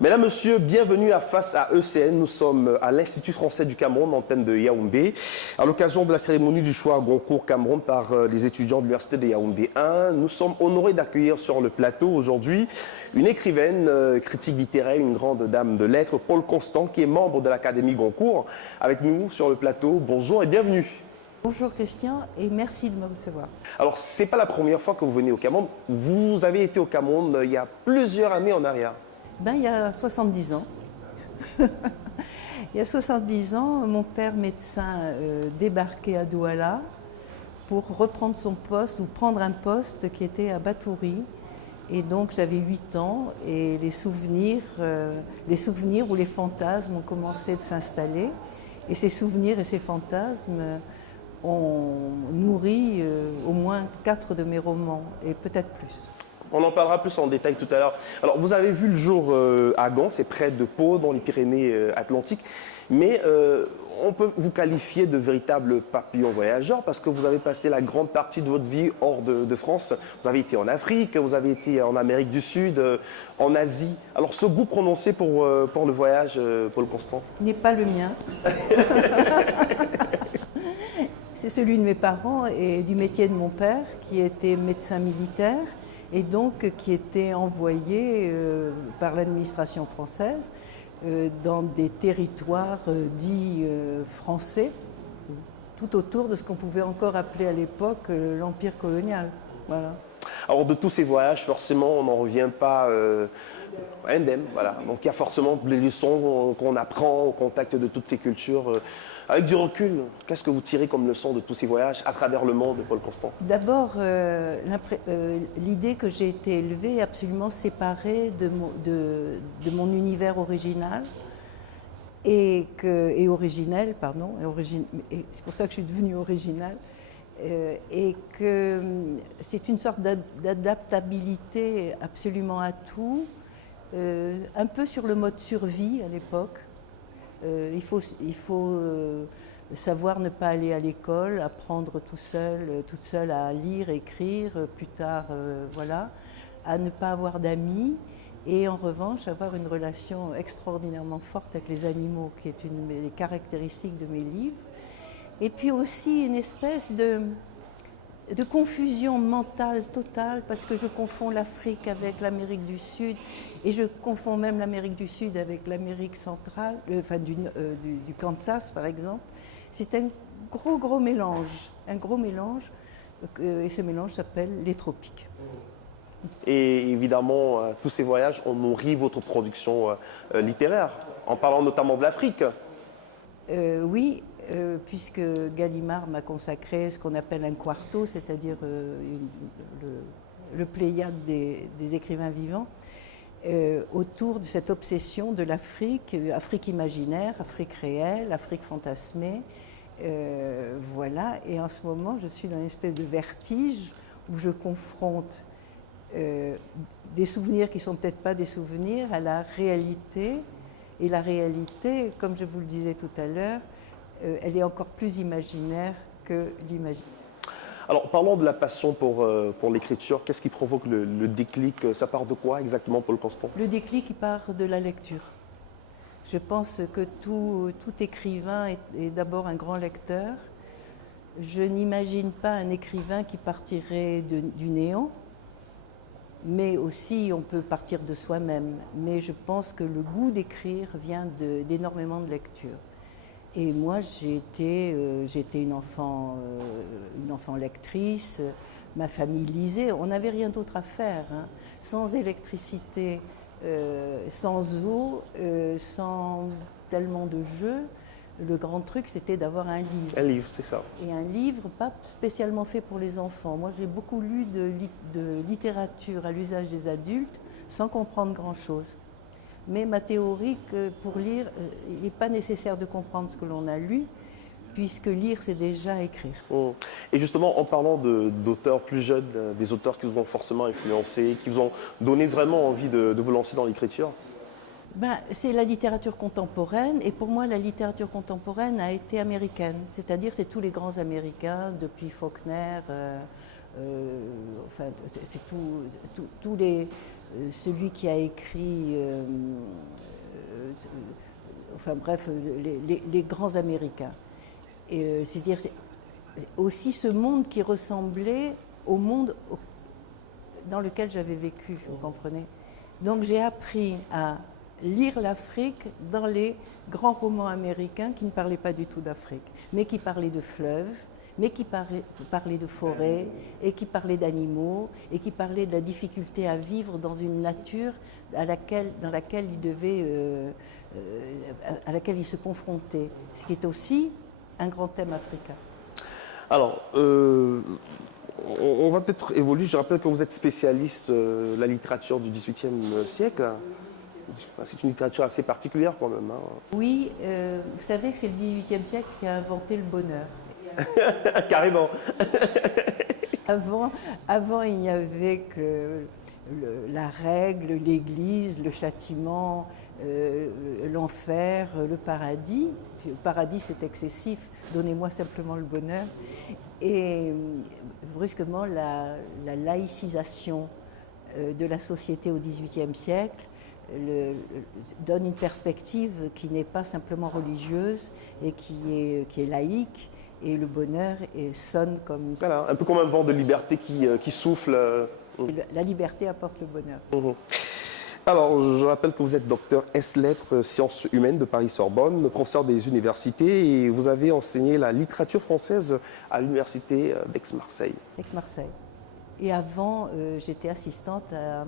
Mesdames, Messieurs, bienvenue à Face à ECN. Nous sommes à l'Institut français du Cameroun, antenne de Yaoundé, à l'occasion de la cérémonie du choix Goncourt Cameroun par les étudiants de l'Université de Yaoundé 1. Nous sommes honorés d'accueillir sur le plateau aujourd'hui une écrivaine, critique littéraire, une grande dame de lettres, Paul Constant, qui est membre de l'Académie Goncourt. Avec nous sur le plateau, bonjour et bienvenue. Bonjour Christian et merci de me recevoir. Alors, ce n'est pas la première fois que vous venez au Cameroun. Vous avez été au Cameroun il y a plusieurs années en arrière. Il y a 70 ans. Il y a 70 ans, mon père médecin débarquait à Douala pour reprendre son poste ou prendre un poste qui était à Batouri. Et donc j'avais 8 ans et les souvenirs ou les fantasmes ont commencé de s'installer. Et ces souvenirs et ces fantasmes ont nourri au moins 4 de mes romans et peut-être plus. On en parlera plus en détail tout à l'heure. Alors, vous avez vu le jour à Gand, c'est près de Pau, dans les Pyrénées-Atlantiques. Mais on peut vous qualifier de véritable papillon voyageur parce que vous avez passé la grande partie de votre vie hors de France. Vous avez été en Afrique, vous avez été en Amérique du Sud, en Asie. Alors, ce goût prononcé pour le voyage, Paul Constant? N'est pas le mien. C'est celui de mes parents et du métier de mon père qui était médecin militaire et donc qui était envoyé par l'administration française dans des territoires dits français, tout autour de ce qu'on pouvait encore appeler à l'époque l'empire colonial. Voilà. Alors de tous ces voyages, forcément, on n'en revient pas indemne. Voilà. Donc il y a forcément les leçons qu'on apprend au contact de toutes ces cultures. Avec du recul, qu'est-ce que vous tirez comme leçon de tous ces voyages à travers le monde, Paul Constant? D'abord, l'idée que j'ai été élevée absolument séparée de mon univers original et originel, pardon, et c'est pour ça que je suis devenue originale, et que c'est une sorte d'adaptabilité absolument à tout, un peu sur le mode survie à l'époque. Il faut savoir ne pas aller à l'école, apprendre toute seule à lire, écrire, plus tard, voilà, à ne pas avoir d'amis et en revanche avoir une relation extraordinairement forte avec les animaux, qui est une des caractéristiques de mes livres. Et puis aussi une espèce de confusion mentale totale parce que je confonds l'Afrique avec l'Amérique du Sud et je confonds même l'Amérique du Sud avec l'Amérique centrale, du Kansas par exemple. C'est un gros mélange, et ce mélange s'appelle les tropiques. Et évidemment, tous ces voyages ont nourri votre production littéraire, en parlant notamment de l'Afrique. Oui. Puisque Gallimard m'a consacré ce qu'on appelle un quarto, c'est-à-dire le pléiade des écrivains vivants, autour de cette obsession de l'Afrique, Afrique imaginaire, Afrique réelle, Afrique fantasmée. Voilà, et en ce moment, je suis dans une espèce de vertige où je confronte des souvenirs qui ne sont peut-être pas des souvenirs à la réalité. Et la réalité, comme je vous le disais tout à l'heure, elle est encore plus imaginaire que l'imaginaire. Alors, parlons de la passion pour l'écriture. Qu'est-ce qui provoque le déclic? Ça part de quoi exactement, Paul Constant? Le déclic, il part de la lecture. Je pense que tout écrivain est d'abord un grand lecteur. Je n'imagine pas un écrivain qui partirait du néant, mais aussi on peut partir de soi-même. Mais je pense que le goût d'écrire vient d'énormément de lecture. Et moi, j'ai été une enfant lectrice, ma famille lisait, on n'avait rien d'autre à faire, hein. Sans électricité, sans eau, sans tellement de jeux. Le grand truc, c'était d'avoir un livre. Un livre, c'est ça. Et un livre pas spécialement fait pour les enfants. Moi, j'ai beaucoup lu de littérature à l'usage des adultes sans comprendre grand-chose. Mais ma théorie, que pour lire, il n'est pas nécessaire de comprendre ce que l'on a lu, puisque lire, c'est déjà écrire. Et justement, en parlant d'auteurs plus jeunes, des auteurs qui vous ont forcément influencé, qui vous ont donné vraiment envie de vous lancer dans l'écriture? C'est la littérature contemporaine, et pour moi, la littérature contemporaine a été américaine. C'est-à-dire, c'est tous les grands Américains, depuis Faulkner, enfin, c'est tous les, celui qui a écrit, enfin bref, les grands Américains. C'est-à-dire, c'est aussi ce monde qui ressemblait au monde dans lequel j'avais vécu, vous comprenez. Donc j'ai appris à lire l'Afrique dans les grands romans américains qui ne parlaient pas du tout d'Afrique, mais qui parlaient de fleuves, mais qui parlaient de forêts, et qui parlaient d'animaux, et qui parlaient de la difficulté à vivre dans une nature dans laquelle il se confrontait, ce qui est aussi un grand thème africain. Alors, on va peut-être évoluer. Je rappelle que vous êtes spécialiste de la littérature du XVIIIe siècle. C'est une littérature assez particulière quand même. Hein. Oui, vous savez que c'est le XVIIIe siècle qui a inventé le bonheur. Carrément. Avant, il n'y avait que la règle, l'Église, le châtiment, l'enfer, le paradis. Le paradis, c'est excessif. Donnez-moi simplement le bonheur. Et brusquement, la laïcisation de la société au XVIIIe siècle donne une perspective qui n'est pas simplement religieuse et qui est laïque. Et le bonheur sonne comme... Voilà, un peu comme un vent de liberté qui souffle. La liberté apporte le bonheur. Mmh. Alors, je rappelle que vous êtes docteur S-Lettres Sciences Humaines de Paris-Sorbonne, professeur des universités, et vous avez enseigné la littérature française à l'université d'Aix-Marseille. Aix-Marseille. Et avant, j'étais assistante à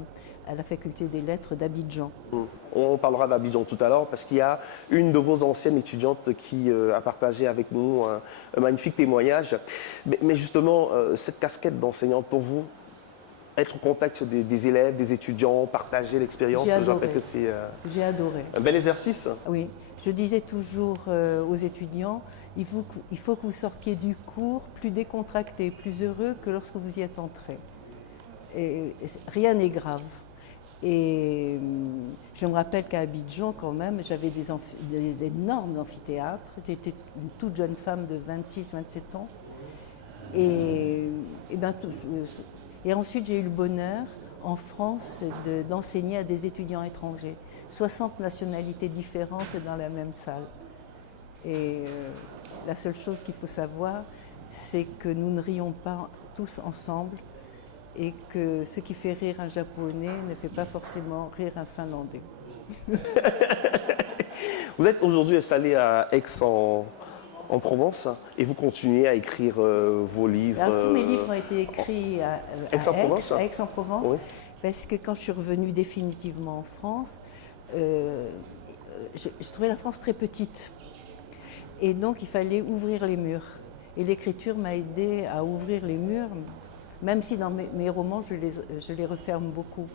la faculté des lettres d'Abidjan. On parlera d'Abidjan tout à l'heure parce qu'il y a une de vos anciennes étudiantes qui a partagé avec nous un magnifique témoignage. Mais justement, cette casquette d'enseignante pour vous, être au contact des élèves, des étudiants, partager l'expérience, J'ai adoré. que c'est J'ai adoré. un bel exercice. Oui, je disais toujours aux étudiants, il faut que vous sortiez du cours plus décontracté, plus heureux que lorsque vous y êtes entré. Et rien n'est grave. Et je me rappelle qu'à Abidjan, quand même, j'avais des énormes amphithéâtres. J'étais une toute jeune femme de 26-27 ans. Et ensuite, j'ai eu le bonheur, en France, d'enseigner à des étudiants étrangers. 60 nationalités différentes dans la même salle. Et la seule chose qu'il faut savoir, c'est que nous ne rions pas tous ensemble, et que ce qui fait rire un Japonais ne fait pas forcément rire un Finlandais. Vous êtes aujourd'hui installé à Aix-en-Provence et vous continuez à écrire vos livres. Alors, tous mes livres ont été écrits à Aix-en-Provence, oui. Parce que quand je suis revenue définitivement en France, je trouvais la France très petite. Et donc il fallait ouvrir les murs. Et l'écriture m'a aidée à ouvrir les murs, même si dans mes romans, je les referme beaucoup.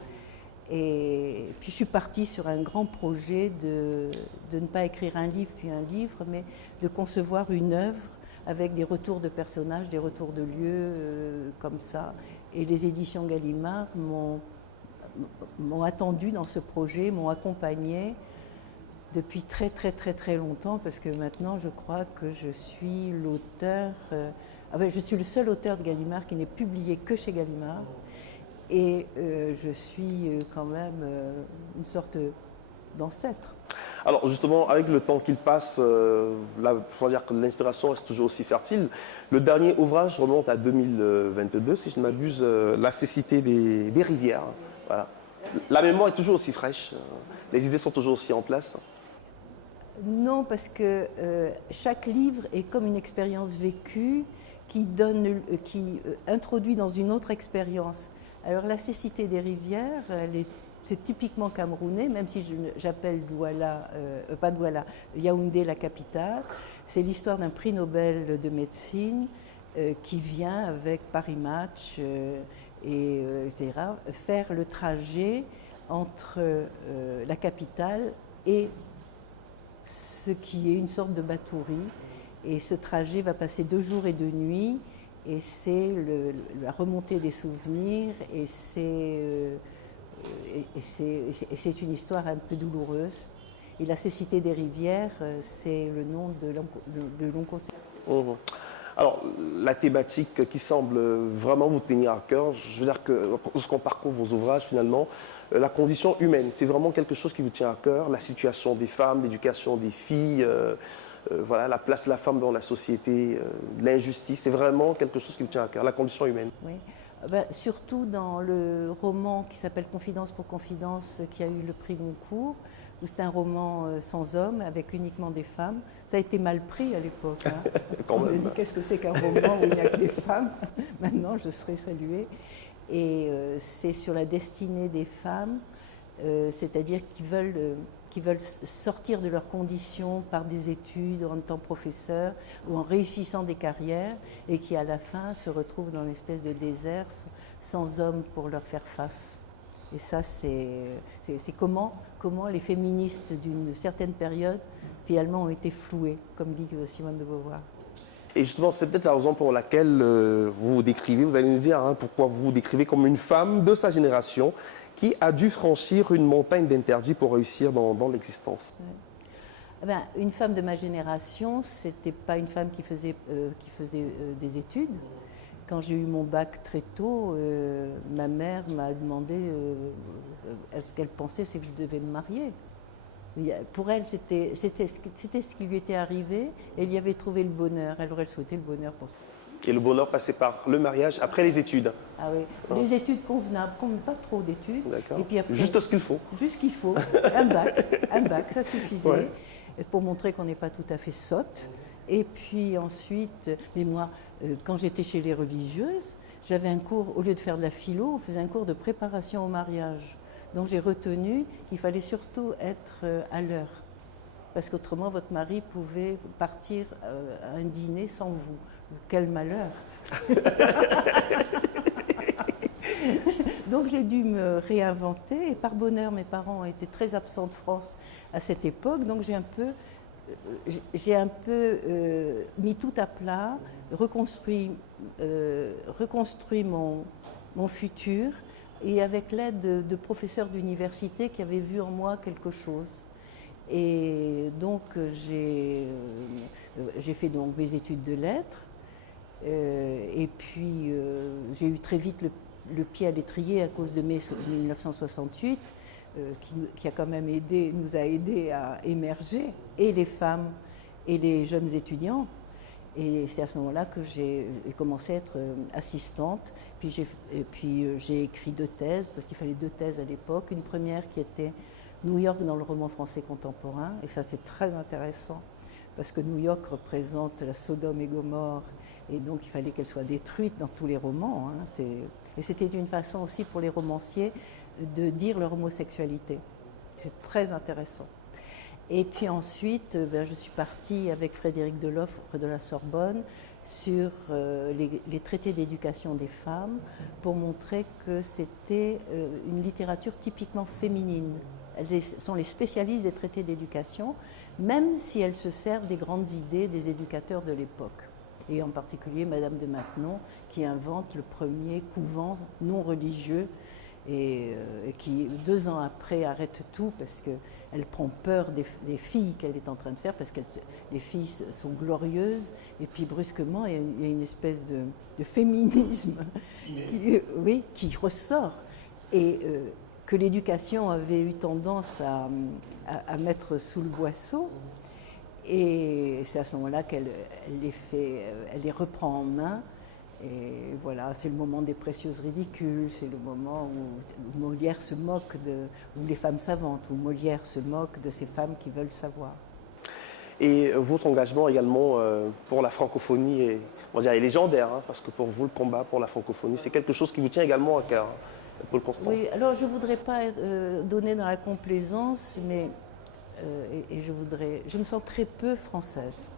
Et puis je suis partie sur un grand projet de ne pas écrire un livre puis un livre, mais de concevoir une œuvre avec des retours de personnages, des retours de lieux, comme ça. Et les éditions Gallimard m'ont attendue dans ce projet, m'ont accompagnée depuis très très très très longtemps, parce que maintenant je crois que je suis l'auteur... je suis le seul auteur de Gallimard qui n'est publié que chez Gallimard. Et je suis quand même une sorte d'ancêtre. Alors justement, avec le temps qu'il passe, là, il faut dire que l'inspiration reste toujours aussi fertile. Le dernier ouvrage remonte à 2022, si je ne m'abuse, La cécité des rivières. Voilà. La mémoire est toujours aussi fraîche, les idées sont toujours aussi en place. Non, parce que chaque livre est comme une expérience vécue qui introduit dans une autre expérience. Alors la cécité des rivières, c'est typiquement camerounais, même si j'appelle Yaoundé la capitale. C'est l'histoire d'un prix Nobel de médecine qui vient avec Paris Match, etc., faire le trajet entre la capitale et ce qui est une sorte de Bathory. Et ce trajet va passer 2 jours et 2 nuits, et c'est la remontée des souvenirs, et c'est une histoire un peu douloureuse. Et la cécité des rivières, c'est le nom de long conseil. Alors, la thématique qui semble vraiment vous tenir à cœur, je veux dire que lorsqu'on parcourt vos ouvrages, finalement, la condition humaine, c'est vraiment quelque chose qui vous tient à cœur, la situation des femmes, l'éducation des filles, voilà, la place de la femme dans la société, l'injustice, c'est vraiment quelque chose qui vous tient à cœur, la condition humaine. Oui. Ben, surtout dans le roman qui s'appelle Confidence pour Confidence, qui a eu le prix Goncourt, où c'est un roman sans hommes, avec uniquement des femmes. Ça a été mal pris à l'époque. Hein. Quand On même. a dit qu'est-ce que c'est qu'un roman où il n'y a que des femmes. Maintenant, je serais saluée. Et c'est sur la destinée des femmes, c'est-à-dire qui veulent sortir de leurs conditions par des études, en étant professeurs ou en réussissant des carrières, et qui à la fin se retrouvent dans une espèce de désert sans hommes pour leur faire face. Et ça, c'est comment les féministes d'une certaine période, finalement, ont été flouées, comme dit Simone de Beauvoir. Et justement, c'est peut-être la raison pour laquelle vous vous décrivez, vous allez nous dire hein, pourquoi vous vous décrivez comme une femme de sa génération qui a dû franchir une montagne d'interdits pour réussir dans l'existence. Eh ben, une femme de ma génération, c'était pas une femme qui faisait des études. Quand j'ai eu mon bac très tôt, ma mère m'a demandé ce qu'elle pensait, c'est que je devais me marier. Pour elle, c'était ce qui lui était arrivé, et elle y avait trouvé le bonheur. Elle aurait souhaité le bonheur pour ça. Et le bonheur passait par le mariage après les études. Ah oui, les études convenables, pas trop d'études. D'accord. Et puis après, juste ce qu'il faut. Juste ce qu'il faut, un bac, ça suffisait, Ouais. pour montrer qu'on n'est pas tout à fait sotte. Et puis ensuite, mais moi, quand j'étais chez les religieuses, j'avais un cours, au lieu de faire de la philo, on faisait un cours de préparation au mariage. Donc j'ai retenu qu'il fallait surtout être à l'heure. Parce qu'autrement, votre mari pouvait partir à un dîner sans vous. Quel malheur! Donc j'ai dû me réinventer. Et par bonheur, mes parents ont été très absents de France à cette époque. Donc j'ai un peu mis tout à plat, reconstruit mon futur, et avec l'aide de professeurs d'université qui avaient vu en moi quelque chose. Et donc j'ai fait donc mes études de lettres, et puis j'ai eu très vite le pied à l'étrier à cause de mai 1968, qui a quand même nous a aidés à émerger, et les femmes et les jeunes étudiants. Et c'est à ce moment-là que j'ai commencé à être assistante. Puis j'ai écrit 2 thèses, parce qu'il fallait 2 thèses à l'époque. Une première qui était New York dans le roman français contemporain. Et ça, c'est très intéressant, parce que New York représente la Sodome et Gomorrhe. Et donc, il fallait qu'elle soit détruite dans tous les romans. Hein. Et c'était une façon aussi pour les romanciers de dire leur homosexualité. C'est très intéressant. Et puis ensuite, je suis partie avec Frédéric Deloffre de la Sorbonne sur les traités d'éducation des femmes, pour montrer que c'était une littérature typiquement féminine. Elles sont les spécialistes des traités d'éducation, même si elles se servent des grandes idées des éducateurs de l'époque. Et en particulier Madame de Maintenon, qui invente le premier couvent non religieux, et qui 2 ans après arrête tout parce qu'elle prend peur des filles qu'elle est en train de faire, parce que les filles sont glorieuses, et puis brusquement il y a une espèce de féminisme qui ressort, et que l'éducation avait eu tendance à mettre sous le boisseau. Et c'est à ce moment-là qu'elle les reprend en main. Et voilà, c'est le moment des précieuses ridicules, c'est le moment où Molière se moque où les femmes savantes, où Molière se moque de ces femmes qui veulent savoir. Et votre engagement également pour la francophonie est légendaire, hein, parce que pour vous, le combat pour la francophonie, c'est quelque chose qui vous tient également à cœur, hein, Paul Constant. Oui, alors je ne voudrais pas donner dans la complaisance, mais je me sens très peu française.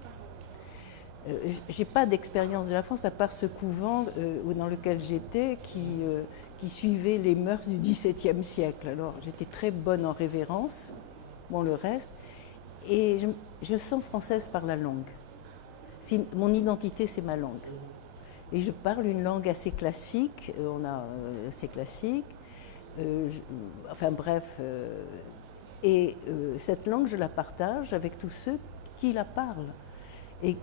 Je n'ai pas d'expérience de la France, à part ce couvent dans lequel j'étais, qui suivait les mœurs du XVIIe siècle. Alors j'étais très bonne en révérence, bon le reste, et je me sens française par la langue. Mon identité, c'est ma langue. Et je parle une langue assez classique, assez classique, enfin bref, et cette langue, je la partage avec tous ceux qui la parlent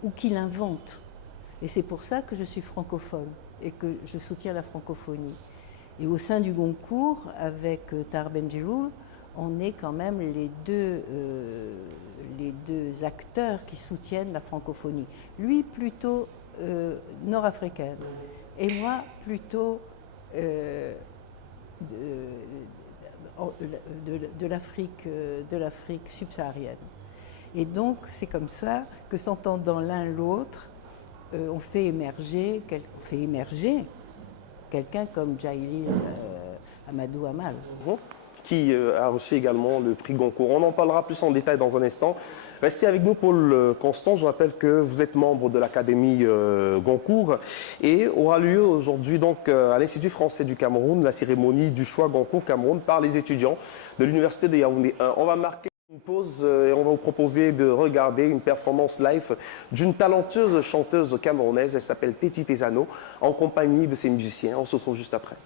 ou qui l'inventent. Et c'est pour ça que je suis francophone et que je soutiens la francophonie. Et au sein du Goncourt, avec Tahar Benjelloul, on est quand même les deux acteurs qui soutiennent la francophonie. Lui plutôt nord-africaine et moi plutôt de l'Afrique subsaharienne. Et donc c'est comme ça que s'entendant l'un l'autre, on fait émerger quelqu'un comme Djaïli Amadou Amal. Qui a reçu également le prix Goncourt. On en parlera plus en détail dans un instant. Restez avec nous, Paul Constant. Je rappelle que vous êtes membre de l'Académie Goncourt et aura lieu aujourd'hui donc à l'Institut français du Cameroun la cérémonie du choix Goncourt Cameroun par les étudiants de l'Université de Yaoundé 1. On va marquer une pause et on va vous proposer de regarder une performance live d'une talentueuse chanteuse camerounaise. Elle s'appelle Téti Tezano en compagnie de ses musiciens. On se retrouve juste après.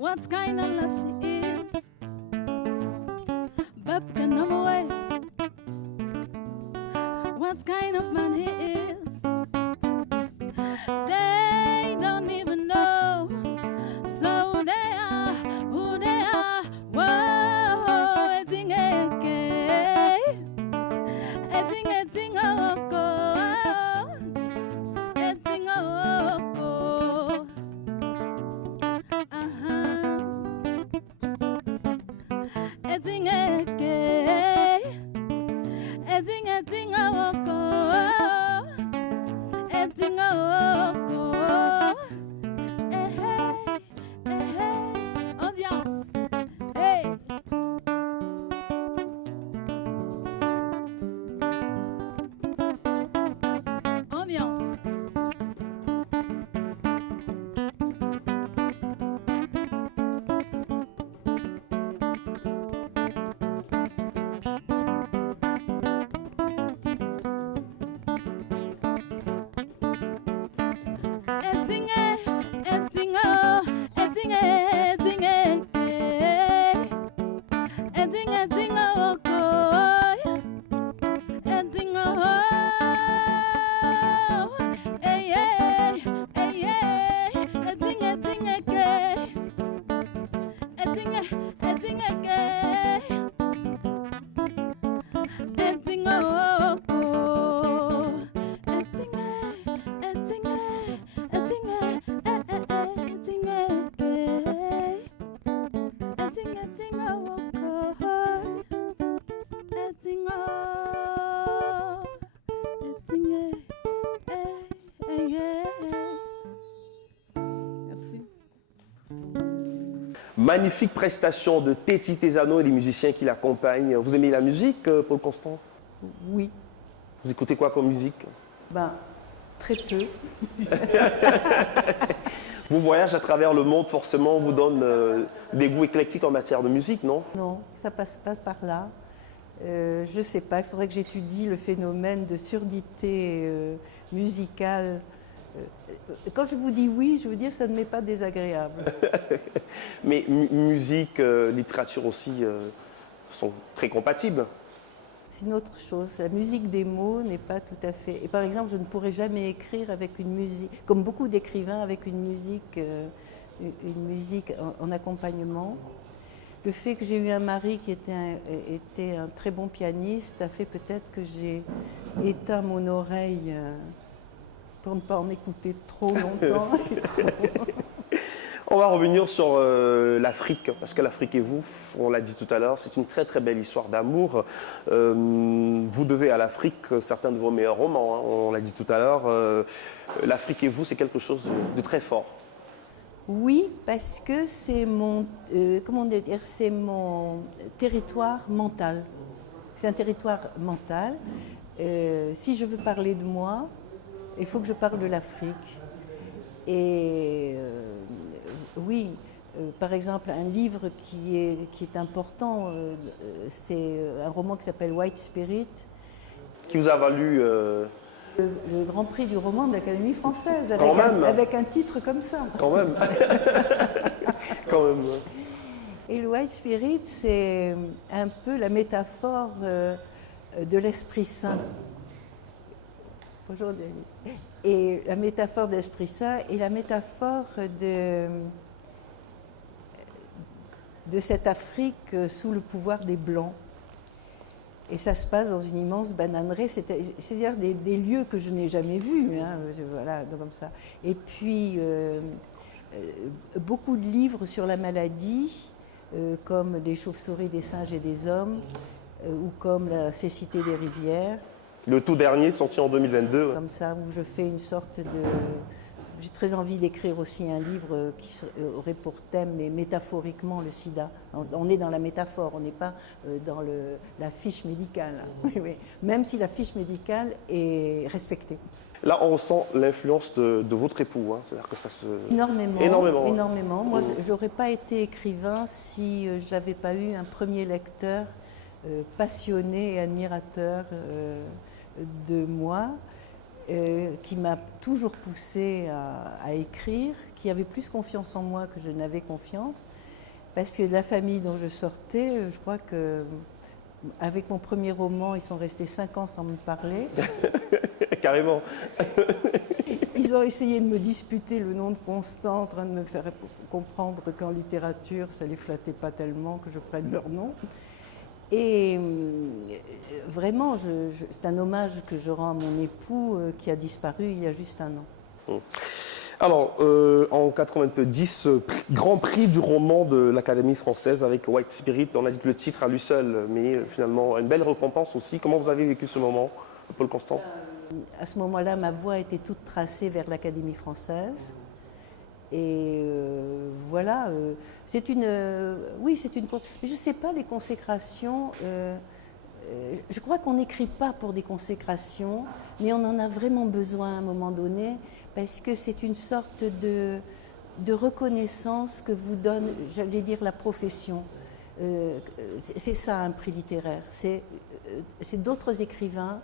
What kind of love she is, Bab can know away. What kind of man he is, they don't even know. So they are who they are. Whoa, I think ambiance. Hey. Ambiance. Magnifique prestation de Téti Tezano et les musiciens qui l'accompagnent. Vous aimez la musique, Paul Constant? Oui, Vous écoutez quoi comme musique? ben, très peu. Vos voyages à travers le monde, forcément, vous donnent des goûts éclectiques en matière de musique, non? Non, ça passe pas par là. Je ne sais pas, il faudrait que j'étudie le phénomène de surdité musicale. Quand je vous dis oui, je veux dire que ça ne m'est pas désagréable. Mais musique, littérature aussi sont très compatibles. C'est une autre chose. La musique des mots n'est pas tout à fait. Et par exemple, je ne pourrais jamais écrire avec une musique, comme beaucoup d'écrivains, avec une musique en accompagnement. Le fait que j'ai eu un mari qui était un très bon pianiste a fait peut-être que j'ai éteint mon oreille pour ne pas en écouter trop longtemps. On va revenir sur l'Afrique, parce que l'Afrique et vous, on l'a dit tout à l'heure, c'est une très très belle histoire d'amour. Vous devez à l'Afrique certains de vos meilleurs romans, hein, on l'a dit tout à l'heure. L'Afrique et vous, c'est quelque chose de très fort. Oui, parce que c'est mon, comment dire, c'est mon territoire mental. C'est un territoire mental. Si je veux parler de moi, il faut que je parle de l'Afrique. Et oui, par exemple, un livre qui est important, c'est un roman qui s'appelle White Spirit. Qui vous a valu Le Grand Prix du roman de l'Académie française, avec un titre comme ça. Quand même. Quand même. Et le White Spirit, c'est un peu la métaphore de l'Esprit Saint. Bonjour Denis. Et la métaphore de l'Esprit Saint et la métaphore de cette Afrique sous le pouvoir des Blancs. Et ça se passe dans une immense bananeraie, c'est-à-dire des lieux que je n'ai jamais vus, hein, voilà, donc comme ça. Et puis, beaucoup de livres sur la maladie, comme Les chauves-souris, des singes et des hommes, ou comme La cécité des rivières. Le tout dernier, sorti en 2022. Comme ça, où je fais une sorte de... J'ai très envie d'écrire aussi un livre qui aurait pour thème, mais métaphoriquement, le sida. On est dans la métaphore, on n'est pas dans la fiche médicale. Oui, oui. Même si la fiche médicale est respectée. Là, on ressent l'influence de votre époux. Hein. C'est-à-dire que ça se... Énormément. Énormément. Énormément. Moi, je n'aurais pas été écrivain si je n'avais pas eu un premier lecteur passionné et admirateur de moi. Qui m'a toujours poussée à écrire, qui avait plus confiance en moi que je n'avais confiance, parce que la famille dont je sortais, je crois que avec mon premier roman, ils sont restés 5 ans sans me parler. Carrément. Ils ont essayé de me disputer le nom de Constant, en train de me faire comprendre qu'en littérature, ça ne les flattait pas tellement que je prenne leur nom. Et vraiment, c'est un hommage que je rends à mon époux qui a disparu il y a juste 1 an. Alors, en 90, Grand Prix du roman de l'Académie française avec White Spirit, on a dit que le titre à lui seul, mais finalement une belle récompense aussi. Comment vous avez vécu ce moment, Paul Constant? À ce moment-là, ma voie était toute tracée vers l'Académie française. Et voilà, c'est une... oui, c'est une... Je ne sais pas, les consécrations... je crois qu'on n'écrit pas pour des consécrations, mais on en a vraiment besoin à un moment donné, parce que c'est une sorte de reconnaissance que vous donne, j'allais dire, la profession. C'est ça, un prix littéraire. C'est d'autres écrivains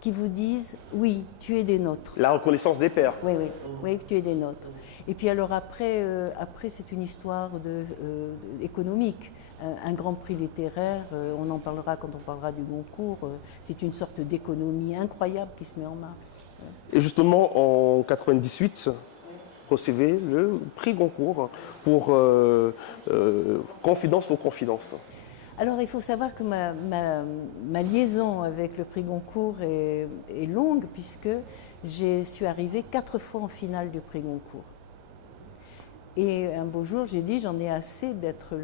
qui vous disent « oui, tu es des nôtres ». La reconnaissance des pairs. Oui, oui, oui, tu es des nôtres. Et puis alors après c'est une histoire économique. Un grand prix littéraire, on en parlera quand on parlera du Goncourt, c'est une sorte d'économie incroyable qui se met en marche. Et justement, en 98, recevez le prix Goncourt pour Confidence pour Confidence. Alors il faut savoir que ma liaison avec le prix Goncourt est longue, puisque je suis arrivée 4 fois en finale du prix Goncourt. Et un beau jour, j'ai dit, j'en ai assez d'être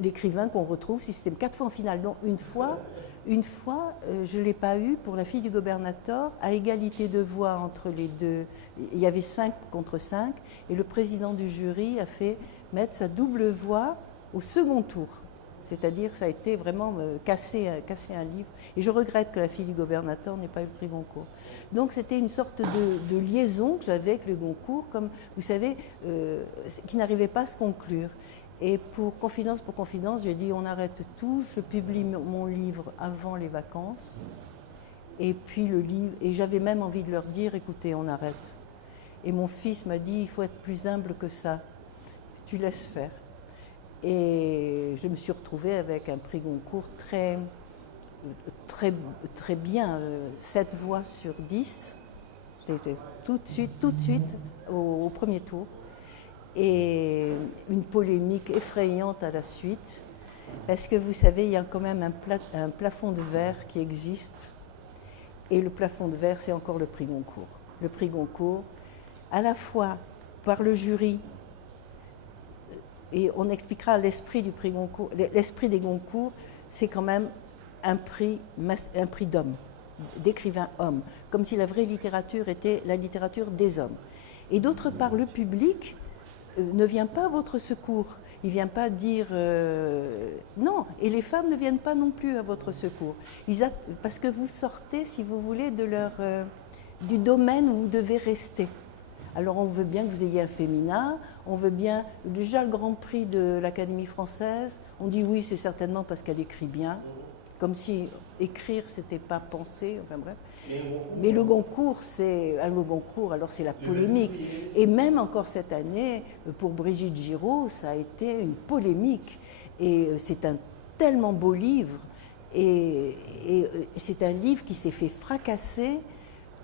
l'écrivain qu'on retrouve, système 4 fois en finale. Donc une fois je ne l'ai pas eu pour La fille du Gobernador, à égalité de voix entre les deux. Il y avait 5 contre 5, et le président du jury a fait mettre sa double voix au second tour. C'est-à-dire, ça a été vraiment casser un livre. Et je regrette que La fille du gobernateur n'ait pas eu le prix Goncourt. Donc, c'était une sorte de liaison que j'avais avec le Goncourt, comme vous savez, qui n'arrivait pas à se conclure. Et pour confidence, j'ai dit on arrête tout, je publie mon livre avant les vacances. Et puis le livre, et j'avais même envie de leur dire écoutez, on arrête. Et mon fils m'a dit il faut être plus humble que ça, tu laisses faire. Et je me suis retrouvée avec un prix Goncourt très bien, 7 voix sur 10. C'était tout de suite, au premier tour. Et une polémique effrayante à la suite, parce que vous savez, il y a quand même un plafond de verre qui existe, et le plafond de verre, c'est encore le prix Goncourt. Le prix Goncourt, à la fois par le jury, et on expliquera l'esprit du prix Goncourt, l'esprit des Goncourt, c'est quand même un prix d'hommes, d'écrivains hommes, comme si la vraie littérature était la littérature des hommes. Et d'autre part, le public ne vient pas à votre secours. Il ne vient pas dire non, et les femmes ne viennent pas non plus à votre secours. Parce que vous sortez, si vous voulez, du domaine où vous devez rester. Alors on veut bien que vous ayez un féminin, on veut bien, déjà le Grand Prix de l'Académie française, on dit oui, c'est certainement parce qu'elle écrit bien, comme si écrire, c'était pas penser, enfin bref. Mais le Goncourt, alors c'est la polémique. Et même encore cette année, pour Brigitte Giraud, ça a été une polémique. Et c'est un tellement beau livre, et c'est un livre qui s'est fait fracasser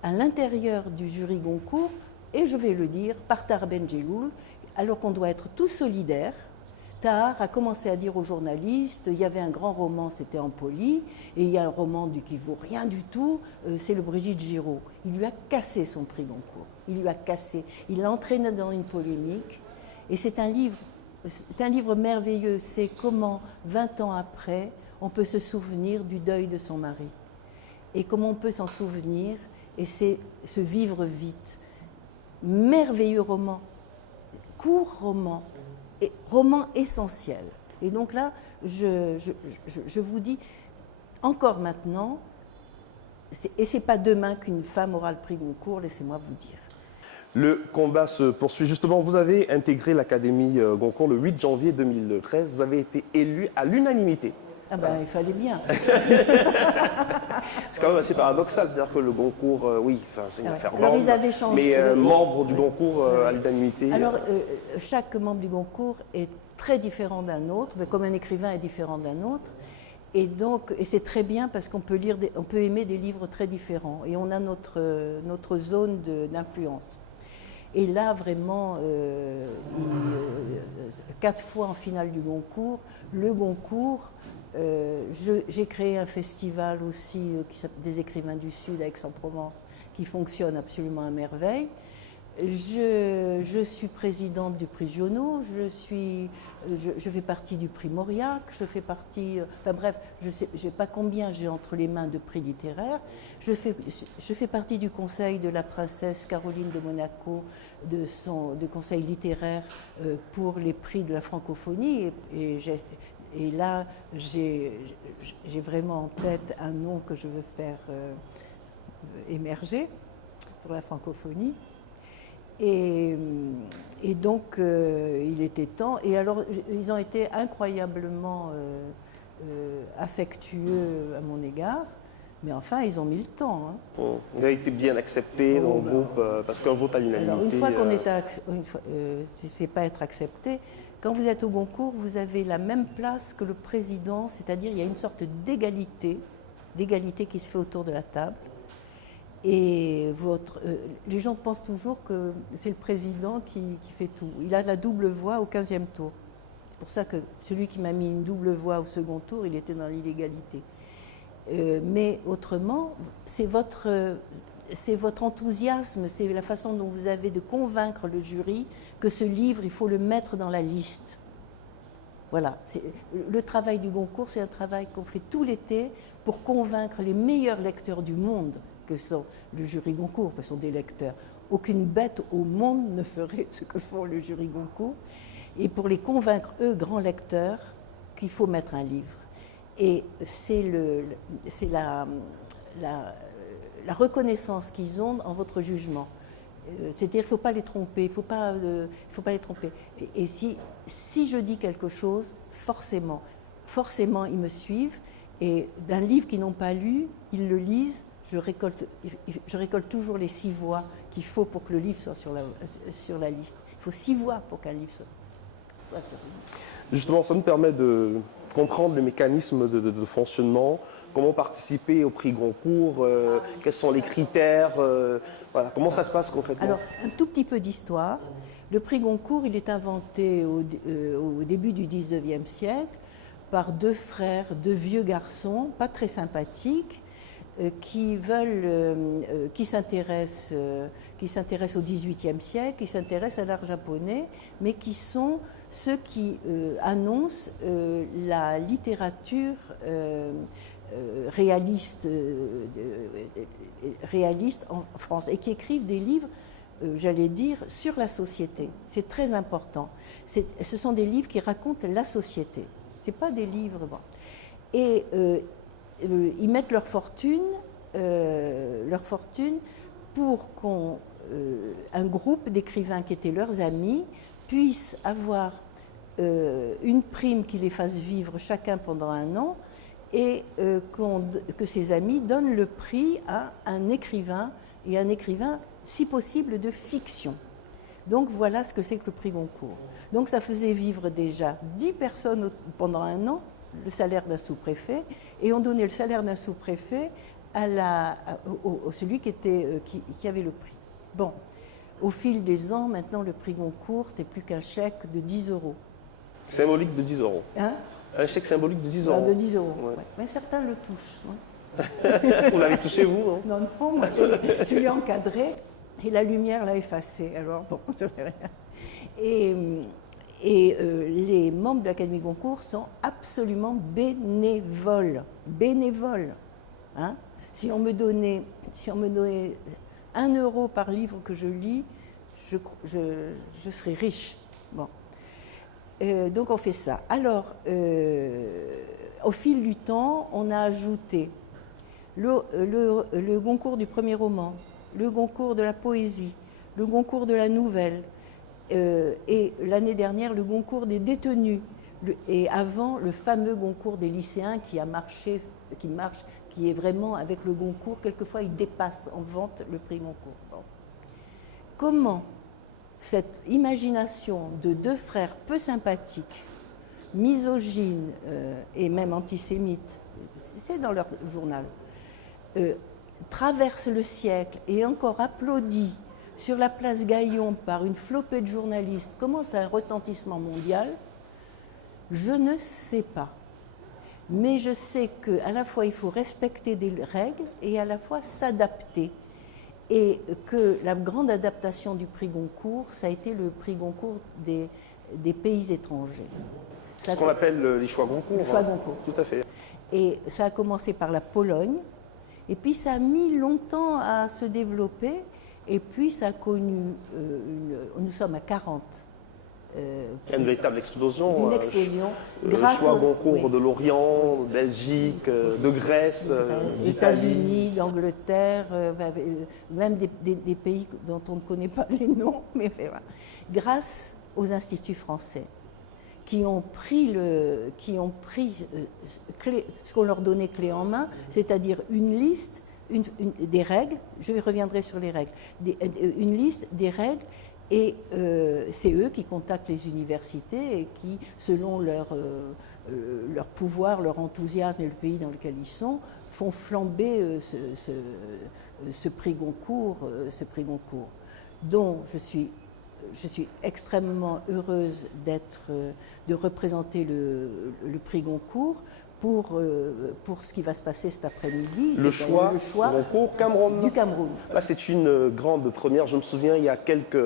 à l'intérieur du jury Goncourt, et je vais le dire, par Tahar Ben Jelloul, alors qu'on doit être tous solidaires. Tahar a commencé à dire aux journalistes, il y avait un grand roman, c'était Empoli, et il y a un roman qui ne vaut rien du tout, c'est le Brigitte Giraud. Il lui a cassé son prix Goncourt, il lui a cassé, il l'a entraîné dans une polémique, et c'est un livre merveilleux, c'est comment, 20 ans après, on peut se souvenir du deuil de son mari, et comment on peut s'en souvenir, et c'est se vivre vite. Merveilleux roman, court roman, et roman essentiel. Et donc là, je vous dis, encore maintenant, et c'est pas demain qu'une femme aura le prix Goncourt, laissez-moi vous dire. Le combat se poursuit. Justement, vous avez intégré l'Académie Goncourt le 8 janvier 2013. Vous avez été élu à l'unanimité. Ah ben, il fallait bien. C'est quand même assez paradoxal, c'est-à-dire que le Goncourt, oui, c'est une affaire Alors, grande, ils avaient changé. mais membre du Goncourt à l'unanimité. Alors, chaque membre du Goncourt est très différent d'un autre, mais comme un écrivain est différent d'un autre. Et donc, et c'est très bien parce qu'on peut on peut aimer des livres très différents. Et on a notre zone d'influence. Et là, vraiment, 4 fois en finale du Goncourt, le Goncourt. J'ai créé un festival aussi des écrivains du Sud à Aix-en-Provence qui fonctionne absolument à merveille. Je suis présidente du prix Giono, je fais partie du prix Mauriac, je fais partie, enfin bref, je ne sais pas combien j'ai entre les mains de prix littéraires. Je fais partie du conseil de la princesse Caroline de Monaco, de conseil littéraire pour les prix de la francophonie. Et là, j'ai vraiment en tête un nom que je veux faire émerger pour la francophonie. Et donc, il était temps. Et alors, ils ont été incroyablement affectueux à mon égard. Mais enfin, ils ont mis le temps. Hein. Vous avez été bien accepté dans le groupe, parce qu'un vote à l'unanimité... Alors, une fois qu'on est... c'est pas être accepté. Quand vous êtes au Goncourt, vous avez la même place que le président, c'est-à-dire il y a une sorte d'égalité qui se fait autour de la table. Et les gens pensent toujours que c'est le président qui fait tout. Il a la double voix au 15e tour. C'est pour ça que celui qui m'a mis une double voix au second tour, il était dans l'illégalité. Mais autrement, c'est votre enthousiasme, c'est la façon dont vous avez de convaincre le jury que ce livre, il faut le mettre dans la liste. Voilà. Le travail du Goncourt, c'est un travail qu'on fait tout l'été pour convaincre les meilleurs lecteurs du monde, que sont le jury Goncourt, ce sont des lecteurs. Aucune bête au monde ne ferait ce que font le jury Goncourt. Et pour les convaincre, eux, grands lecteurs, qu'il faut mettre un livre. Et c'est la reconnaissance qu'ils ont en votre jugement. C'est-à-dire qu'il ne faut pas les tromper, il faut pas les tromper. Et si je dis quelque chose, forcément, ils me suivent. Et d'un livre qu'ils n'ont pas lu, ils le lisent. Je récolte toujours les 6 voix qu'il faut pour que le livre soit sur la liste. Il faut 6 voix pour qu'un livre soit sur la liste. Justement, ça nous permet de comprendre le mécanisme de fonctionnement, comment participer au prix Goncourt, quels sont les critères, voilà, comment ça se passe concrètement. Alors, un tout petit peu d'histoire. Le prix Goncourt, il est inventé au début du 19e siècle par 2 frères, 2 vieux garçons, pas très sympathiques, qui s'intéressent au XVIIIe siècle, qui s'intéressent à l'art japonais, mais qui sont ceux qui annoncent la littérature réaliste en France et qui écrivent des livres, j'allais dire, sur la société. C'est très important. Ce sont des livres qui racontent la société. Ce n'est pas des livres... Bon. Et ils mettent leur fortune pour qu'un groupe d'écrivains qui étaient leurs amis puisse avoir une prime qui les fasse vivre chacun pendant un an et que ces amis donnent le prix à un écrivain, et un écrivain, si possible, de fiction. Donc voilà ce que c'est que le prix Goncourt. Donc ça faisait vivre déjà 10 personnes pendant un an, le salaire d'un sous-préfet, et on donnait le salaire d'un sous-préfet à celui qui avait le prix. Bon, au fil des ans, maintenant, le prix Goncourt, c'est plus qu'un chèque de 10 euros. Symbolique de 10 euros. Hein? Un chèque symbolique de 10 euros. De 10 euros, ouais. Ouais. Mais certains le touchent. Hein. Vous l'avez touché, vous, non? Non, non, moi, je l'ai encadré et la lumière l'a effacé. Alors, bon, je fais rien. Et les membres de l'Académie Goncourt sont absolument bénévoles. Bénévoles. Hein? Si on me donnait 1 euro par livre que je lis, je serais riche. Bon. Donc on fait ça. Alors, au fil du temps, on a ajouté le Goncourt du premier roman, le Goncourt de la poésie, le Goncourt de la nouvelle, et l'année dernière, le Goncourt des détenus, et avant, le fameux Goncourt des lycéens qui marche, qui est vraiment avec le Goncourt, quelquefois il dépasse en vente le prix Goncourt. Bon. Comment cette imagination de 2 frères peu sympathiques, misogynes et même antisémites, c'est dans leur journal, traverse le siècle et encore applaudit sur la place Gaillon par une flopée de journalistes, comment c'est un retentissement mondial, je ne sais pas. Mais je sais qu'à la fois il faut respecter des règles et à la fois s'adapter. Et que la grande adaptation du prix Goncourt, ça a été le prix Goncourt des pays étrangers. Ce qu'on appelle les choix Goncourt. Les choix Goncourt. Tout à fait. Et ça a commencé par la Pologne, et puis ça a mis longtemps à se développer, et puis ça a connu, nous sommes à 40. Il y a une véritable explosion. Une explosion. Le choix Goncourt de l'Orient, de Belgique, de Grèce, États-Unis, d'Angleterre, même des pays dont on ne connaît pas les noms, mais voilà. Grâce aux instituts français qui ont pris ce qu'on leur donnait clé en main, c'est-à-dire une liste, des règles, je reviendrai sur les règles, une liste des règles. Et c'est eux qui contactent les universités et qui, selon leur pouvoir, leur enthousiasme et le pays dans lequel ils sont, font flamber ce prix Goncourt, dont je suis extrêmement heureuse de représenter le prix Goncourt pour ce qui va se passer cet après-midi. Le choix Goncourt Cameroun. Du Cameroun. Là, c'est une grande première. Je me souviens, il y a quelques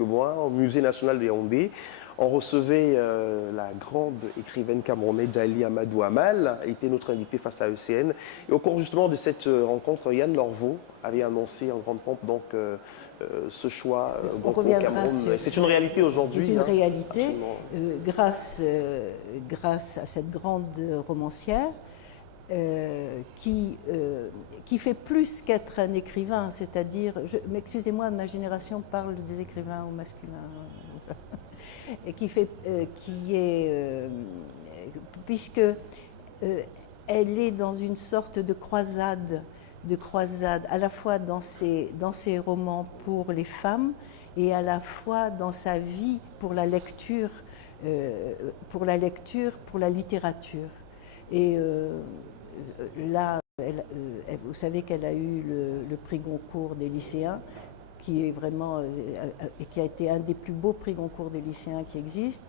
mois, au Musée national de Yaoundé, on recevait la grande écrivaine camerounaise Djali Amadou Amal. Elle était notre invitée face à ECN. Et au cours justement de cette rencontre, Yann Lorveau avait annoncé en grande pompe donc, ce choix On reviendra Cameroun. sur- C'est une réalité aujourd'hui. C'est une hein. réalité Absolument. grâce à cette grande romancière qui fait plus qu'être un écrivain, c'est-à-dire, mais excusez-moi, ma génération parle des écrivains au masculin, et puisque elle est dans une sorte de croisade à la fois dans ses romans pour les femmes et à la fois dans sa vie pour la lecture, pour la littérature. Et là, vous savez qu'elle a eu le prix Goncourt des lycéens, qui est vraiment, qui a été un des plus beaux prix Goncourt des lycéens qui existent.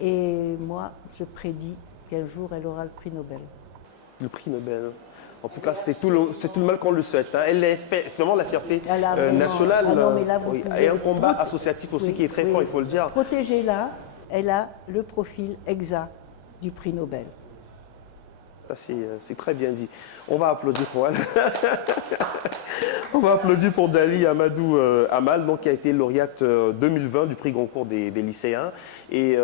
Et moi, je prédis qu'un jour, elle aura le prix Nobel. Le prix Nobel. En tout cas, c'est tout le mal qu'on le souhaite. hein. Elle est vraiment la fierté Elle a vraiment- nationale. Ah non, mais là, vous oui. pouvez- Et un combat associatif aussi Oui, qui est très oui. fort, il faut le dire. Protégez-la, elle a le profil exact du prix Nobel. Ça, c'est très bien dit. On va applaudir pour elle. On va applaudir pour Djali Amadou Amal, donc, qui a été lauréate 2020 du prix Goncourt des lycéens. Et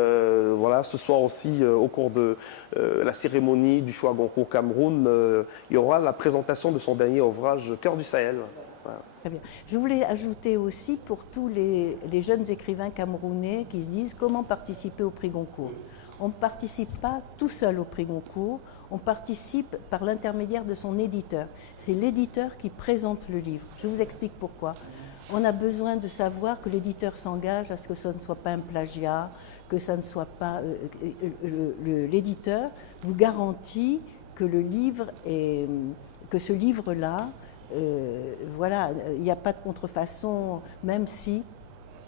voilà, ce soir aussi, au cours de la cérémonie du choix Goncourt Cameroun, il y aura la présentation de son dernier ouvrage, Cœur du Sahel. Voilà. Très bien. Je voulais ajouter aussi pour tous les jeunes écrivains camerounais qui se disent comment participer au prix Goncourt. On ne participe pas tout seul au prix Goncourt, on participe par l'intermédiaire de son éditeur. C'est l'éditeur qui présente le livre. Je vous explique pourquoi. On a besoin de savoir que l'éditeur s'engage à ce que ce ne soit pas un plagiat, que ça ne soit pas... l'éditeur vous garantit que le livre est, que ce livre-là, voilà, il n'y a pas de contrefaçon, même si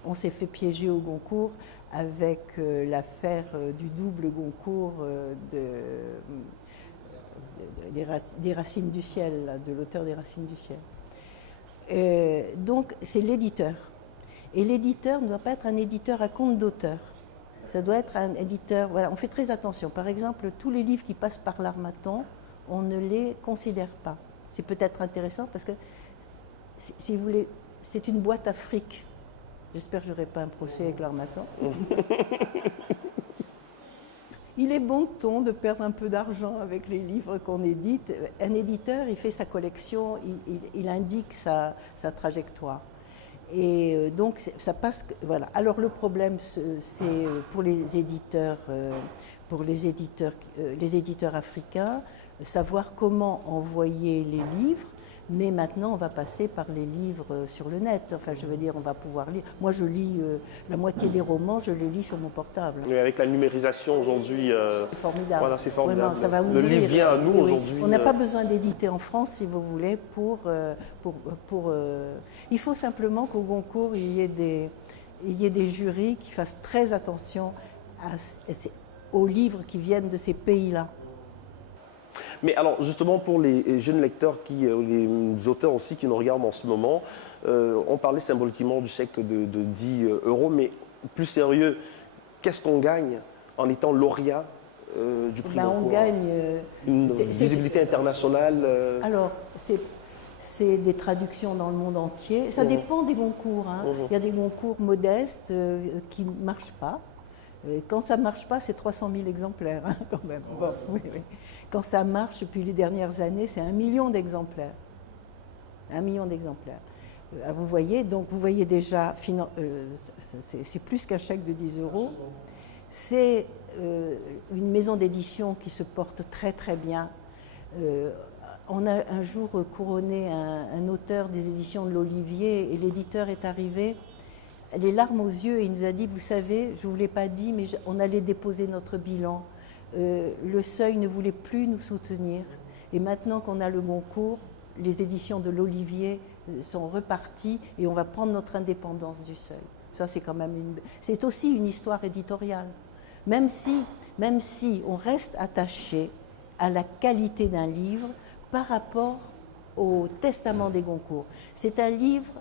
on s'est fait piéger au Goncourt avec l'affaire du double Goncourt des Racines du ciel, là, de l'auteur des Racines du ciel. Donc c'est l'éditeur. Et l'éditeur ne doit pas être un éditeur à compte d'auteur. Ça doit être un éditeur... Voilà, on fait très attention. Par exemple, tous les livres qui passent par l'Harmattan, on ne les considère pas. C'est peut-être intéressant parce que, si vous voulez, c'est une boîte à fric. J'espère que je n'aurai pas un procès avec l'Harmattan. Il est bon ton de perdre un peu d'argent avec les livres qu'on édite. Un éditeur, il fait sa collection, il indique sa trajectoire. Et donc, ça passe... Voilà. Alors, le problème, c'est pour les éditeurs africains, savoir comment envoyer les livres. Mais maintenant, on va passer par les livres sur le net. Enfin, je veux dire, on va pouvoir lire. Moi, je lis la moitié des romans, je les lis sur mon portable. Et avec la numérisation aujourd'hui, C'est formidable. voilà, c'est formidable. Vraiment, ça va Le ouvrir. livre vient à nous Oui, oui. aujourd'hui. On n'a pas besoin d'éditer en France, si vous voulez, Il faut simplement qu'au Goncourt, il y ait des jurys qui fassent très attention aux livres qui viennent de ces pays-là. Mais alors, justement, pour les jeunes lecteurs, les auteurs aussi qui nous regardent en ce moment, on parlait symboliquement du chèque de 10 euros, mais plus sérieux, qu'est-ce qu'on gagne en étant lauréat du prix Goncourt? On gagne... Une visibilité internationale Alors, c'est des traductions dans le monde entier. Ça dépend des Goncourt. Hein. Il y a des Goncourt modestes qui ne marchent pas. Quand ça ne marche pas, c'est 300 000 exemplaires, hein, quand même. Bon, oui, oui. Quand ça marche, depuis les dernières années, c'est 1 million d'exemplaires. 1 million d'exemplaires. Vous voyez déjà, c'est plus qu'un chèque de 10 euros. C'est une maison d'édition qui se porte très très bien. On a un jour couronné un auteur des éditions de l'Olivier et l'éditeur est arrivé, les larmes aux yeux, et il nous a dit, vous savez, je ne vous l'ai pas dit, mais on allait déposer notre bilan. Le Seuil ne voulait plus nous soutenir. Et maintenant qu'on a le Goncourt, les éditions de l'Olivier sont reparties et on va prendre notre indépendance du Seuil. Ça, c'est quand même c'est aussi une histoire éditoriale. Même si on reste attaché à la qualité d'un livre par rapport au Testament des Goncourt. C'est un livre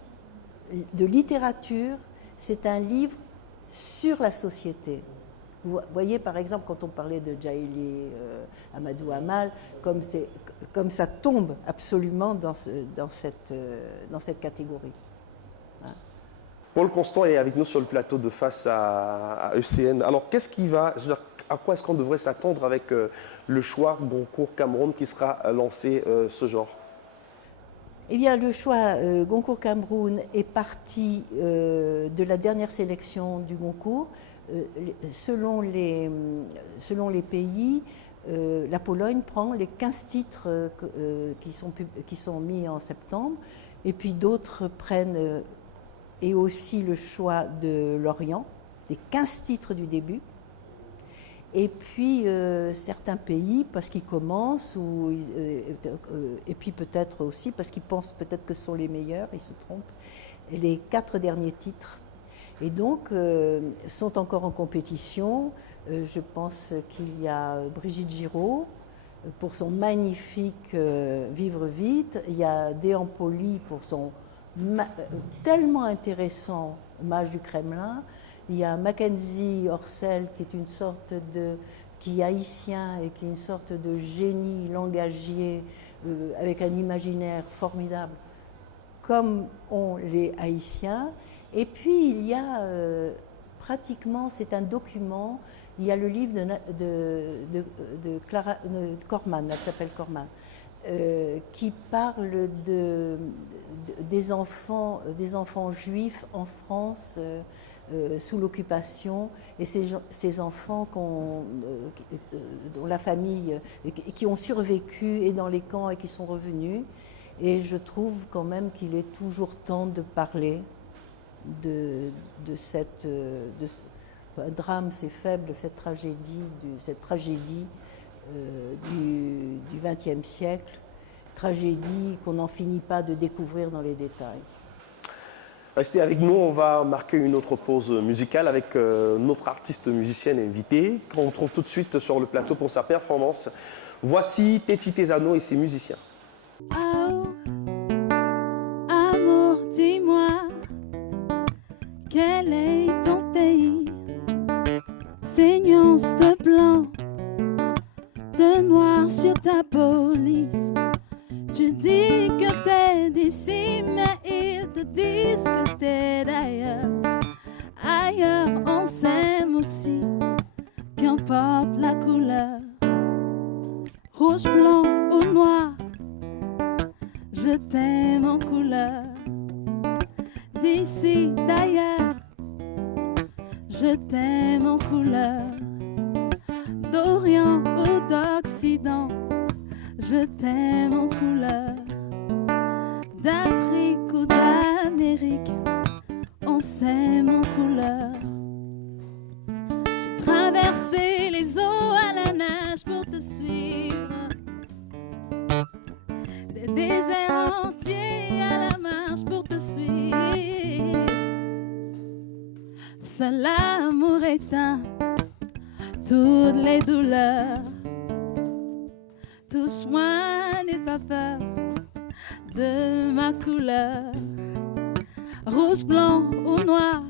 de littérature, c'est un livre sur la société. Vous voyez, par exemple, quand on parlait de Djaïli Amadou Amal, comme ça tombe absolument dans cette catégorie. Hein. Paul Constant est avec nous sur le plateau de Face à ECN. Alors, à quoi est-ce qu'on devrait s'attendre avec le choix Goncourt Cameroun qui sera lancé ce genre? Eh bien, le choix Goncourt Cameroun est parti de la dernière sélection du Goncourt. Selon les pays, la Pologne prend les 15 titres qui sont mis en septembre, et puis d'autres prennent, et aussi le choix de l'Orient, les 15 titres du début. Et puis certains pays, parce qu'ils commencent, et puis peut-être aussi parce qu'ils pensent peut-être que ce sont les meilleurs, ils se trompent, et les 4 derniers titres. Et donc, sont encore en compétition. Je pense qu'il y a Brigitte Giraud pour son magnifique Vivre vite. Il y a Déampoli pour son tellement intéressant Hommage du Kremlin. Il y a Mackenzie Orsel qui est haïtien et qui est une sorte de génie langagier avec un imaginaire formidable, comme ont les Haïtiens. Et puis il y a pratiquement, c'est un document, il y a le livre de Corman, elle s'appelle Corman, qui parle des enfants juifs en France sous l'occupation, et ces enfants dont la famille, qui ont survécu et dans les camps et qui sont revenus. Et je trouve quand même qu'il est toujours temps de parler de un drame, c'est faible, cette tragédie du XXe siècle, tragédie qu'on n'en finit pas de découvrir dans les détails. Restez avec nous, on va marquer une autre pause musicale avec notre artiste musicienne invitée, qu'on trouve tout de suite sur le plateau pour sa performance. Voici Teti Tezano et ses musiciens. Oh, amour, dis-moi, quel est ton pays? Ces nuances de blanc, de noir sur ta police. Tu dis que t'es d'ici, mais ils te disent que t'es d'ailleurs. Ailleurs, on s'aime aussi, qu'importe la couleur. Rouge, blanc ou noir, je t'aime en couleur. D'ici, d'ailleurs, je t'aime en couleur. D'Orient ou d'Occident, je t'aime en couleur. D'Afrique ou d'Amérique, on s'aime en couleur. J'ai traversé les eaux à la nage pour te suivre. Des déserts entiers à la marche pour te suivre. Seul l'amour éteint toutes les douleurs. Touche-moi, n'aie pas peur de ma couleur. Rouge, blanc ou noir,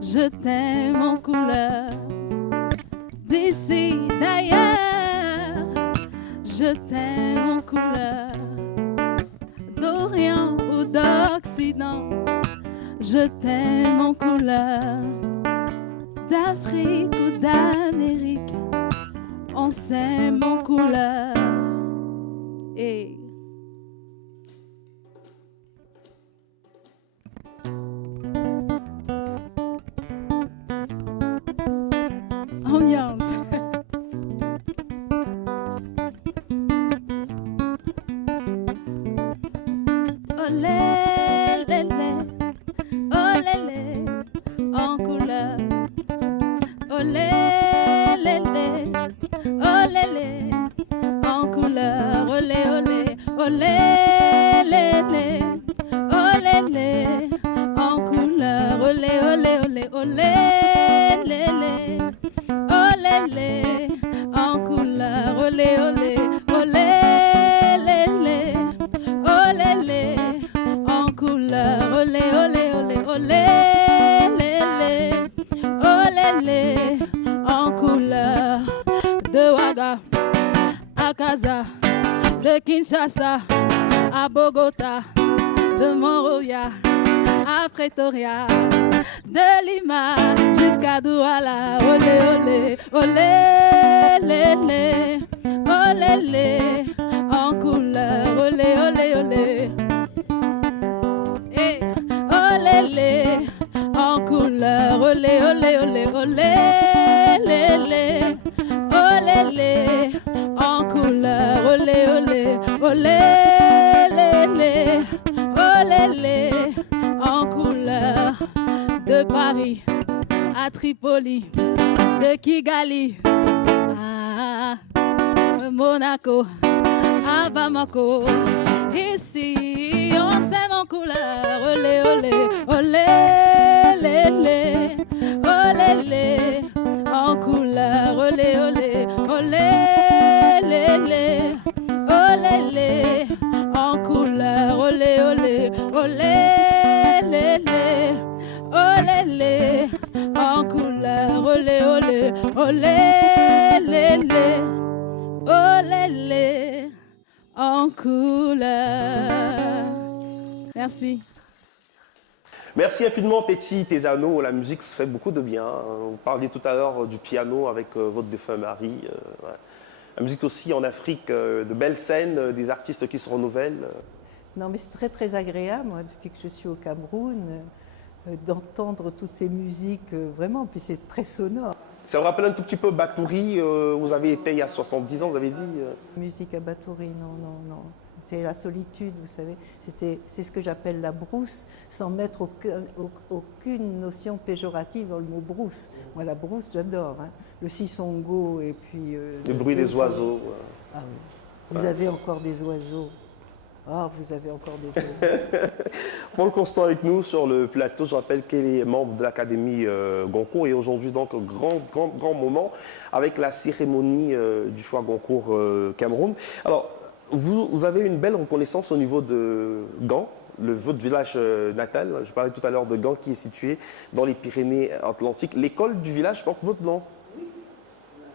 je t'aime en couleur. D'ici, d'ailleurs, je t'aime en couleur. D'Orient ou d'Occident, je t'aime en couleur. D'Afrique ou d'Amérique, on s'aime en couleur. Et ambiance. Olé, lé, lé. Olé, lé. En couleur. Olé, lé, lé. Olé, lé. En couleur. Olé, olé. Olé, lé, lé. Olé, lé. En couleur. Olé, olé, olé. Olé, lé, lé. Olé, lé. En couleur. Olé, olé. Olé, lé, lé. Olé, lé. En couleur. Olé, olé, olé. Olé, lé, lé. lélé, en couleur de Ouaga à Casa, de Kinshasa à Bogota, de Monrovia à Pretoria, de Lima jusqu'à Douala. Olé, olé, olé, lélé, olé, lé, en couleur. Olé, olé, olé. Hey, olé, lé, en couleur. Olé, olé, olé, olé, lélé, olé, lé, en couleur. Olé, olé, olé, lélé, olé, lé, en couleur. De Paris à Tripoli, de Kigali à Monaco, à Bamako. Ici, on s'aime en couleur. Olé, olé, olé, lélé, olé, lé, en couleur. Olé, olé, olé, lélé, olé, lé, en couleur. Olé, olé, olé, lélé, olé, lé, en couleur. Olé, olé, olé, lélé, olé, lé, en couleur. Merci. Merci infiniment, Petit Tesano. La musique se fait beaucoup de bien. Vous parliez tout à l'heure du piano avec votre défunt mari. Ouais. La musique aussi en Afrique, de belles scènes, des artistes qui se renouvellent. Non, mais c'est très très agréable, moi, depuis que je suis au Cameroun, d'entendre toutes ces musiques, vraiment, puis c'est très sonore. Ça vous rappelle un tout petit peu Batouri, vous avez été il y a 70 ans, vous avez dit Musique à Batouri, non, non, non. C'est la solitude, vous savez. C'est ce que j'appelle la brousse, sans mettre aucune notion péjorative dans le mot brousse. Moi, la brousse, j'adore. Hein. Le sissongo et puis... le bruit des oiseaux. Ah oui. Vous avez encore des oiseaux. Ah, vous avez encore des oiseaux. Paul Constant avec nous sur le plateau. Je rappelle qu'il est membre de l'Académie Goncourt et aujourd'hui, donc, grand moment avec la cérémonie du choix Goncourt Cameroun. Alors, vous avez une belle reconnaissance au niveau de Gand, votre village natal. Je parlais tout à l'heure de Gand qui est situé dans les Pyrénées-Atlantiques. L'école du village porte votre nom.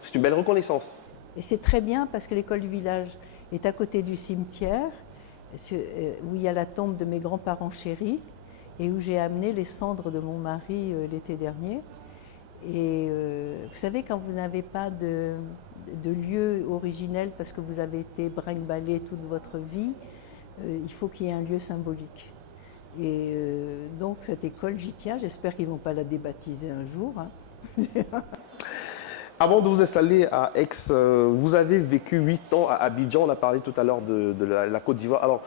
C'est une belle reconnaissance. Et c'est très bien parce que l'école du village est à côté du cimetière où il y a la tombe de mes grands-parents chéris et où j'ai amené les cendres de mon mari l'été dernier. Et vous savez, quand vous n'avez pas de lieu originel parce que vous avez été brinque-ballé toute votre vie, il faut qu'il y ait un lieu symbolique. Et donc cette école, j'y tiens. J'espère qu'ils ne vont pas la débaptiser un jour. Hein. Avant de vous installer à Aix, vous avez vécu 8 ans à Abidjan. On a parlé tout à l'heure de la Côte d'Ivoire. Alors,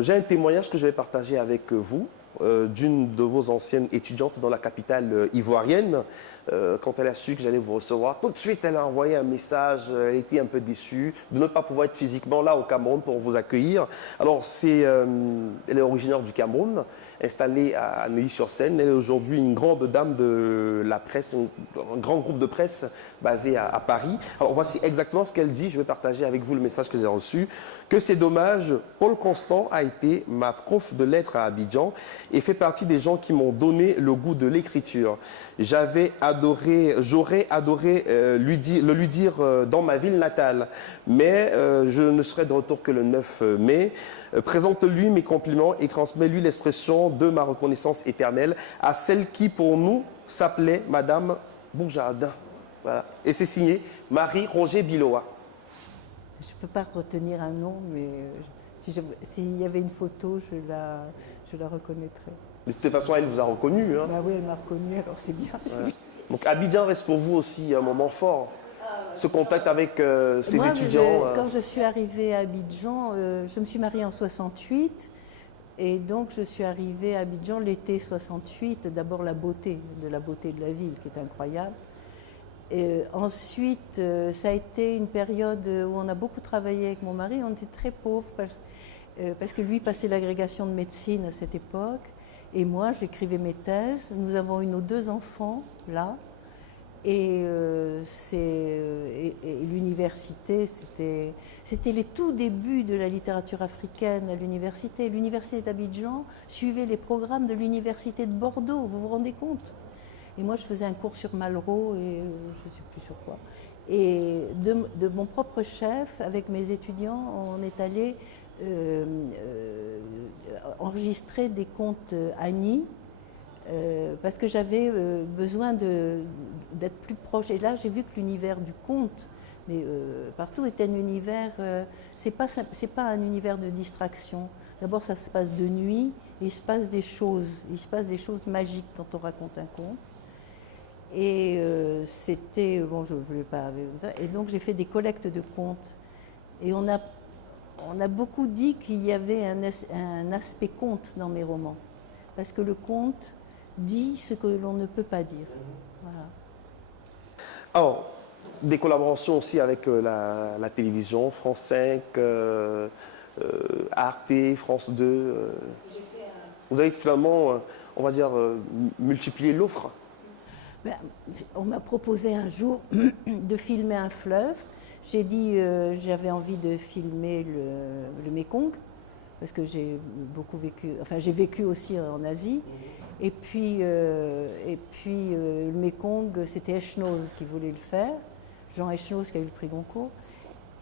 j'ai un témoignage que je vais partager avec vous d'une de vos anciennes étudiantes dans la capitale ivoirienne. Quand elle a su que j'allais vous recevoir, tout de suite, elle a envoyé un message. Elle était un peu déçue de ne pas pouvoir être physiquement là au Cameroun pour vous accueillir. Alors, elle est originaire du Cameroun, installée à Neuilly-sur-Seine. Elle est aujourd'hui une grande dame de la presse, un grand groupe de presse basé à Paris. Alors, voici exactement ce qu'elle dit. Je vais partager avec vous le message que j'ai reçu. Que c'est dommage, Paul Constant a été ma prof de lettres à Abidjan et fait partie des gens qui m'ont donné le goût de l'écriture. J'aurais adoré le lui dire dans ma ville natale, mais je ne serai de retour que le 9 mai. Présente-lui mes compliments et transmets-lui l'expression de ma reconnaissance éternelle à celle qui, pour nous, s'appelait Madame Bourjardin. Voilà. Et c'est signé Marie-Roger Biloa. Je ne peux pas retenir un nom, mais s'il y avait une photo, je la reconnaîtrais. De toute façon, elle vous a reconnu. Hein. Bah oui, elle m'a reconnu, alors c'est bien. Ouais. Donc Abidjan reste pour vous aussi un moment fort. Ce contact avec ses étudiants. Quand je suis arrivée à Abidjan, je me suis mariée en 68. Et donc je suis arrivée à Abidjan l'été 68. D'abord de la beauté de la ville, qui est incroyable. Et ensuite, ça a été une période où on a beaucoup travaillé avec mon mari. On était très pauvres parce que lui passait l'agrégation de médecine à cette époque. Et moi, j'écrivais mes thèses. Nous avons eu nos 2 enfants là. Et l'université, c'était les tout débuts de la littérature africaine à l'université. L'université d'Abidjan suivait les programmes de l'université de Bordeaux, vous vous rendez compte? Et moi, je faisais un cours sur Malraux et je ne sais plus sur quoi. Et de mon propre chef, avec mes étudiants, on est allé enregistrer des contes Annie, parce que j'avais besoin d'être plus proche. Et là, j'ai vu que l'univers du conte, mais partout, était un univers. C'est pas un univers de distraction. D'abord, ça se passe de nuit, et il se passe des choses. Il se passe des choses magiques quand on raconte un conte. Et c'était bon, je ne voulais pas avec ça. Et donc, j'ai fait des collectes de contes. Et on a beaucoup dit qu'il y avait un aspect conte dans mes romans, parce que le conte dit ce que l'on ne peut pas dire. Voilà. Alors, des collaborations aussi avec la télévision, France 5, Arte, France 2. Vous avez finalement, on va dire, multiplié l'offre. Ben, on m'a proposé un jour de filmer un fleuve. J'ai dit j'avais envie de filmer le Mékong, parce que j'ai beaucoup vécu, enfin j'ai vécu aussi en Asie. Et puis le Mékong, c'était Echnoz qui voulait le faire, Jean Echnoz qui a eu le prix Goncourt.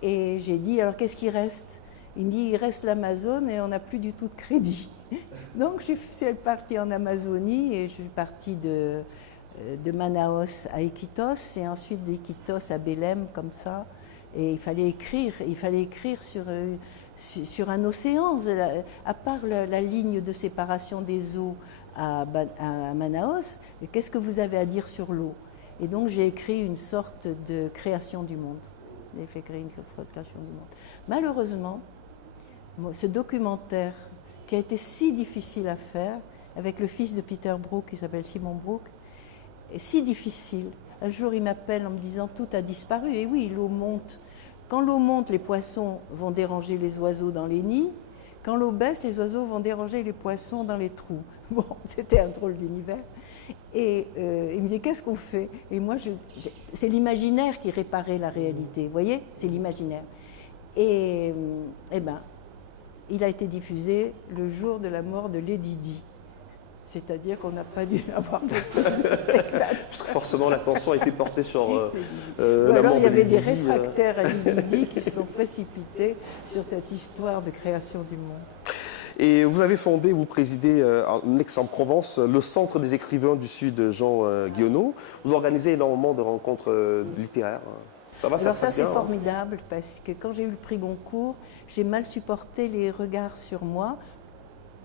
Et j'ai dit, alors qu'est-ce qui reste? Il me dit, il reste l'Amazone et on n'a plus du tout de crédit. Donc je suis partie en Amazonie et je suis partie de Manaus à Iquitos et ensuite d'Iquitos à Belém, comme ça. Et il fallait écrire sur un océan, à part la ligne de séparation des eaux à Manaus, qu'est-ce que vous avez à dire sur l'eau? Et donc j'ai écrit une sorte de création du monde. J'ai fait créer une création du monde. Malheureusement, ce documentaire qui a été si difficile à faire, avec le fils de Peter Brook, qui s'appelle Simon Brook, est si difficile. Un jour, il m'appelle en me disant « tout a disparu ». Et oui, l'eau monte. Quand l'eau monte, les poissons vont déranger les oiseaux dans les nids. Quand l'eau baisse, les oiseaux vont déranger les poissons dans les trous. Bon, c'était un drôle d'univers. Et il me dit « qu'est-ce qu'on fait ?» Et moi, c'est l'imaginaire qui réparait la réalité. Vous voyez, c'est l'imaginaire. Et ben, il a été diffusé le jour de la mort de Lady Di. C'est-à-dire qu'on n'a pas dû avoir de spectacle. Parce que forcément, l'attention a été portée sur la mort de Lady Di. Il y avait des réfractaires à Lady Di qui se sont précipités sur cette histoire de création du monde. Et vous avez fondé, vous présidez en Aix-en-Provence, le Centre des écrivains du Sud, Jean Giono. Vous organisez énormément de rencontres littéraires. Ça va, alors ça, c'est bien, formidable, parce que quand j'ai eu le prix Goncourt, j'ai mal supporté les regards sur moi.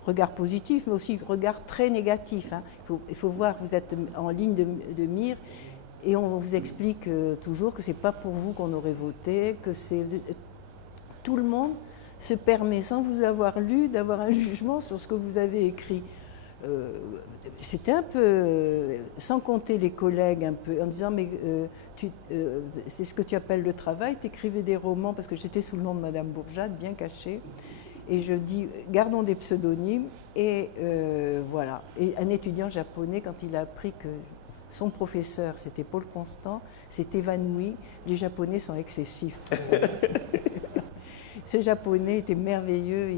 Regard positif, mais aussi regard très négatif. Hein. Il faut voir, vous êtes en ligne de mire et on vous explique toujours que ce n'est pas pour vous qu'on aurait voté, que c'est... Tout le monde se permet, sans vous avoir lu, d'avoir un jugement sur ce que vous avez écrit. C'était un peu, sans compter les collègues un peu, en disant mais c'est ce que tu appelles le travail, tu écrivais des romans, parce que j'étais sous le nom de Madame Bourjade, bien cachée. Et je dis, gardons des pseudonymes. Et voilà. Et un étudiant japonais, quand il a appris que son professeur, c'était Paul Constant, s'est évanoui. Les Japonais sont excessifs. Ce Japonais était merveilleux.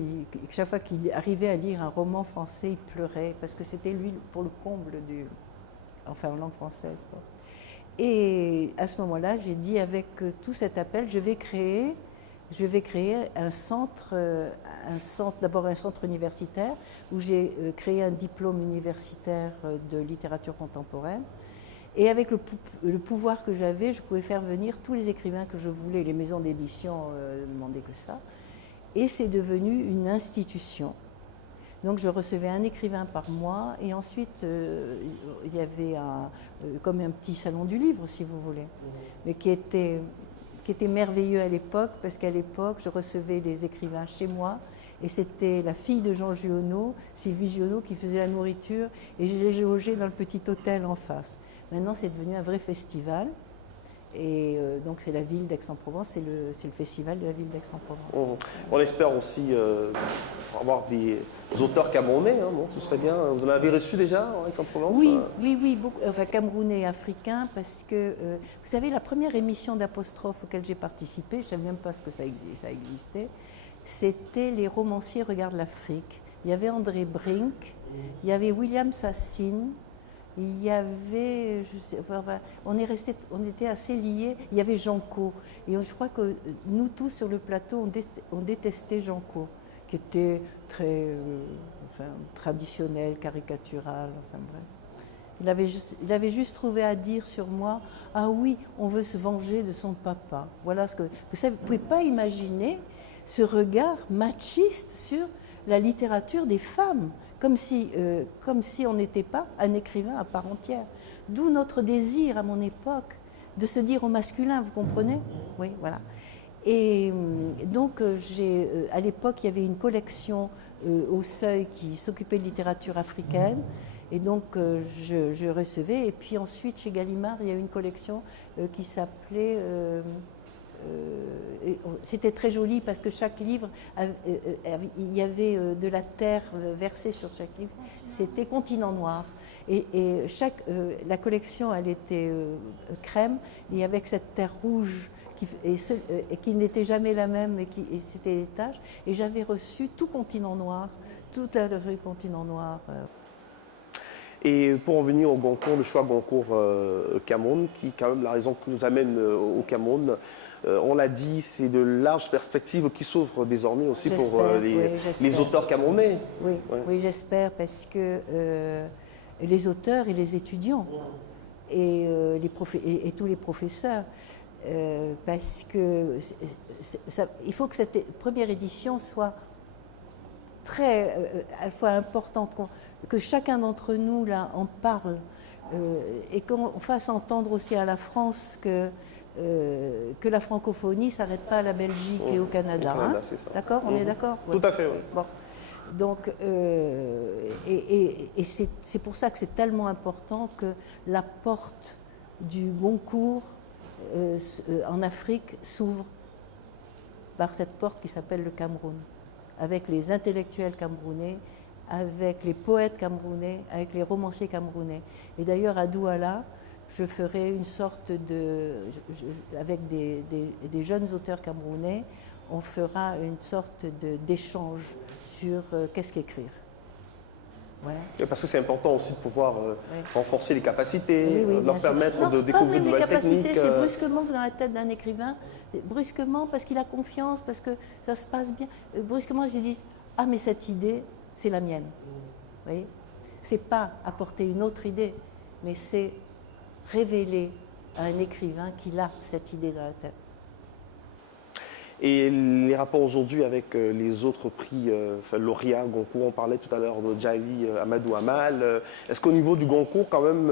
Chaque fois qu'il arrivait à lire un roman français, il pleurait, parce que c'était lui, pour le comble enfin en langue française. Quoi. Et à ce moment-là, j'ai dit, avec tout cet appel, je vais créer un centre, d'abord un centre universitaire, où j'ai créé un diplôme universitaire de littérature contemporaine. Et avec le pouvoir que j'avais, je pouvais faire venir tous les écrivains que je voulais. Les maisons d'édition ne demandaient que ça. Et c'est devenu une institution. Donc je recevais un écrivain par mois, et ensuite il y avait comme un petit salon du livre, si vous voulez, mais qui était merveilleux à l'époque, parce qu'à l'époque, je recevais les écrivains chez moi, et c'était la fille de Jean Giono, Sylvie Giono, qui faisait la nourriture, et je les logeais dans le petit hôtel en face. Maintenant, c'est devenu un vrai festival, et donc c'est la ville d'Aix-en-Provence, c'est le festival de la ville d'Aix-en-Provence. On espère aussi avoir des auteurs camerounais, hein, bon, ce serait bien. Vous en avez reçu déjà en Aix-en-Provence? Oui, beaucoup, enfin camerounais et africains, parce que, vous savez, la première émission d'Apostrophe auquel j'ai participé, je ne savais même pas ce que ça existait, c'était Les romanciers regardent l'Afrique. Il y avait André Brink, il y avait William Sassine, il y avait, on était assez liés. Il y avait Janco. Et je crois que nous tous sur le plateau, on détestait Janco, qui était très traditionnel, caricatural, enfin bref. Il avait juste trouvé à dire sur moi, ah oui, on veut se venger de son papa. Voilà ce que... Vous savez, vous ne pouvez pas imaginer ce regard machiste sur la littérature des femmes, comme si on n'était pas un écrivain à part entière. D'où notre désir, à mon époque, de se dire au masculin, vous comprenez? Oui, voilà. Et donc, à l'époque, il y avait une collection au Seuil qui s'occupait de littérature africaine. Et donc, je recevais. Et puis ensuite, chez Gallimard, il y a eu une collection qui s'appelait... c'était très joli parce que chaque livre, il y avait de la terre versée sur chaque livre. C'était Continent Noir. Et la collection, elle était crème, et avec cette terre rouge qui n'était jamais la même, et c'était des taches. Et j'avais reçu tout Continent Noir, toute la revue Continent Noir. Et pour en venir au Goncourt, le choix Goncourt Cameroun, qui quand même la raison qui nous amène au Cameroun, on l'a dit, c'est de larges perspectives qui s'ouvrent désormais aussi pour les auteurs camerounais. Oui, oui, j'espère, parce que les auteurs et les étudiants et tous les professeurs, parce que il faut que cette première édition soit très, à la fois importante, que chacun d'entre nous là en parle, et qu'on fasse entendre aussi à la France que la francophonie ne s'arrête pas à la Belgique et au Canada. D'accord, on est d'accord? Tout à fait, oui. Bon. Donc, c'est pour ça que c'est tellement important que la porte du Goncourt en Afrique s'ouvre par cette porte qui s'appelle le Cameroun, avec les intellectuels camerounais, avec les poètes camerounais, avec les romanciers camerounais. Et d'ailleurs, à Douala, je ferai une sorte avec des jeunes auteurs camerounais, on fera une sorte d'échange sur qu'est-ce qu'écrire. Voilà. Parce que c'est important aussi de pouvoir renforcer les capacités, leur permettre de découvrir de nouvelles techniques. C'est brusquement dans la tête d'un écrivain, brusquement parce qu'il a confiance, parce que ça se passe bien. Brusquement, ils se disent, ah mais cette idée, c'est la mienne. Vous voyez, c'est pas apporter une autre idée, mais c'est révéler à un écrivain qu'il a cette idée dans la tête. Et les rapports aujourd'hui avec les autres prix lauréats Goncourt, on parlait tout à l'heure de Djaïli Amadou Amal. Est-ce qu'au niveau du Goncourt, quand même,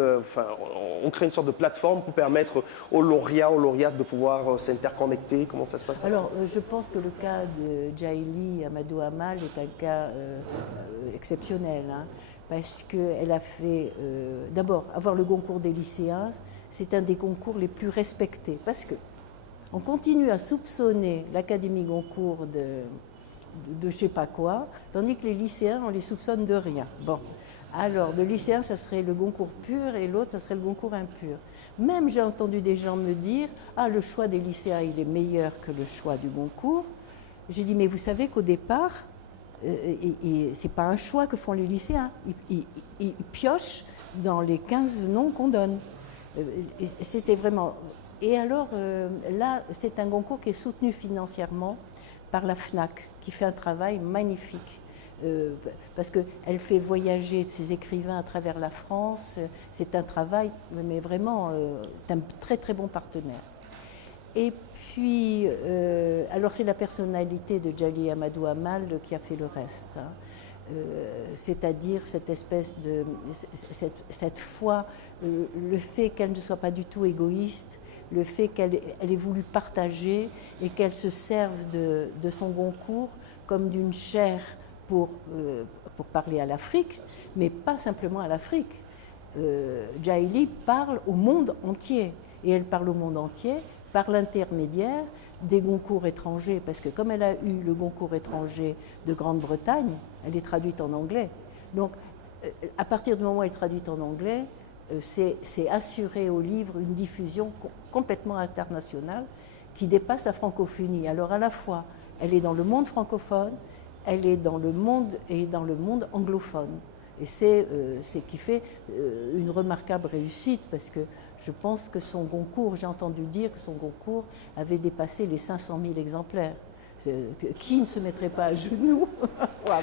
on crée une sorte de plateforme pour permettre aux lauréates de pouvoir s'interconnecter? Comment ça se passe? Alors, je pense que le cas de Djaïli Amadou Amal est un cas exceptionnel, hein, parce qu'elle a fait... D'abord, avoir le Goncourt des lycéens, c'est un des concours les plus respectés, parce que on continue à soupçonner l'Académie Goncourt de je sais pas quoi, tandis que les lycéens, on les soupçonne de rien. Bon, alors le lycéen, ça serait le Goncourt pur, et l'autre, ça serait le Goncourt impur. Même j'ai entendu des gens me dire, ah, le choix des lycéens, il est meilleur que le choix du Goncourt. J'ai dit, mais vous savez qu'au départ, c'est pas un choix que font les lycéens. Ils piochent dans les 15 noms qu'on donne. C'était vraiment... Et alors, là, c'est un Goncourt qui est soutenu financièrement par la FNAC, qui fait un travail magnifique, parce qu'elle fait voyager ses écrivains à travers la France. C'est un travail, mais vraiment, c'est un très très bon partenaire. Et puis, alors c'est la personnalité de Djaïli Amadou Amal qui a fait le reste, hein. C'est-à-dire cette espèce de... cette foi, le fait qu'elle ne soit pas du tout égoïste, le fait qu'elle ait voulu partager et qu'elle se serve de son Goncourt comme d'une chaire pour parler à l'Afrique, mais pas simplement à l'Afrique. Djaïli parle au monde entier, et elle parle au monde entier par l'intermédiaire des Goncourt étrangers, parce que comme elle a eu le Goncourt étranger de Grande-Bretagne, elle est traduite en anglais. Donc, à partir du moment où elle est traduite en anglais, c'est assurer au livre une diffusion complètement internationale qui dépasse la francophonie. Alors à la fois, elle est dans le monde francophone, elle est dans le monde anglophone. Et c'est ce qui fait une remarquable réussite, parce que je pense que son Goncourt, j'ai entendu dire que son Goncourt avait dépassé les 500 000 exemplaires. Qui ne se mettrait pas à genoux? Wow.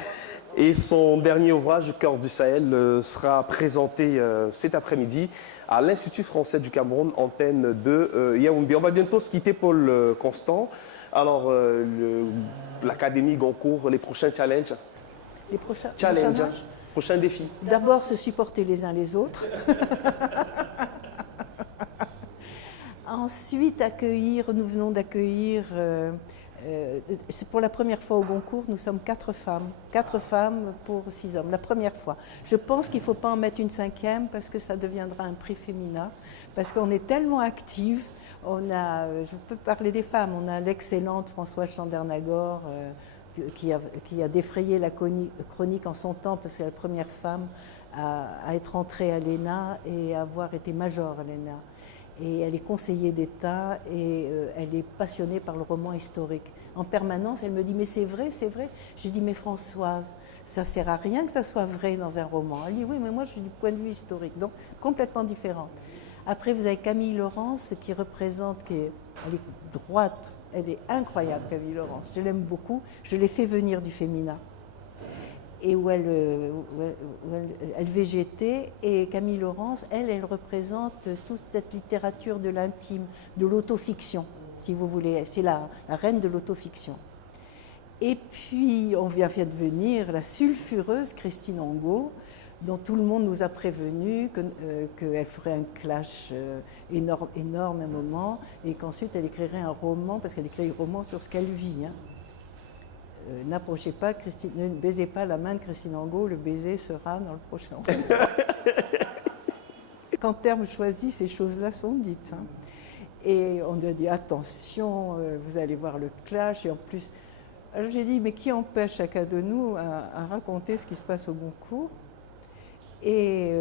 Et son dernier ouvrage, Cœur du Sahel, sera présenté cet après-midi à l'Institut français du Cameroun, antenne de Yaoundé. On va bientôt se quitter, Paul Constant. Alors, l'Académie Goncourt, les prochains challenges? Les prochains Prochains défis? D'abord, se supporter les uns les autres. Ensuite, nous venons d'accueillir, c'est pour la première fois au Goncourt, nous sommes 4 femmes. 4 femmes pour 6 hommes, la première fois. Je pense qu'il ne faut pas en mettre une 5e, parce que ça deviendra un prix féminin, parce qu'on est tellement actives. Je peux parler des femmes, on a l'excellente Françoise Chandernagor, qui a défrayé la chronique en son temps, parce que c'est la première femme à être entrée à l'ENA et à avoir été major à l'ENA. Et elle est conseillère d'État et elle est passionnée par le roman historique. En permanence, elle me dit « mais c'est vrai, c'est vrai ». J'ai dit « mais Françoise, ça ne sert à rien que ça soit vrai dans un roman ». Elle dit « oui, mais moi je suis du point de vue historique », donc complètement différente. Après, vous avez Camille Laurence qui représente, elle est droite, elle est incroyable, Camille Laurence. Je l'aime beaucoup. Je l'ai fait venir du féminin. Et où elle végétait. Et Camille Laurence, elle représente toute cette littérature de l'intime, de l'autofiction, si vous voulez. C'est la reine de l'autofiction. Et puis, on vient de venir la sulfureuse Christine Angot, dont tout le monde nous a prévenu qu'elle ferait un clash énorme à un moment, et qu'ensuite elle écrirait un roman, parce qu'elle écrit un roman sur ce qu'elle vit. Hein. N'approchez pas, ne baisez pas la main de Christine Angot, le baiser sera dans le prochain roman. Quand terme choisi, ces choses-là sont dites. Hein. Et on lui a dit attention, vous allez voir le clash, et en plus. Alors j'ai dit, mais qui empêche chacun de nous à raconter ce qui se passe au Goncourt? Et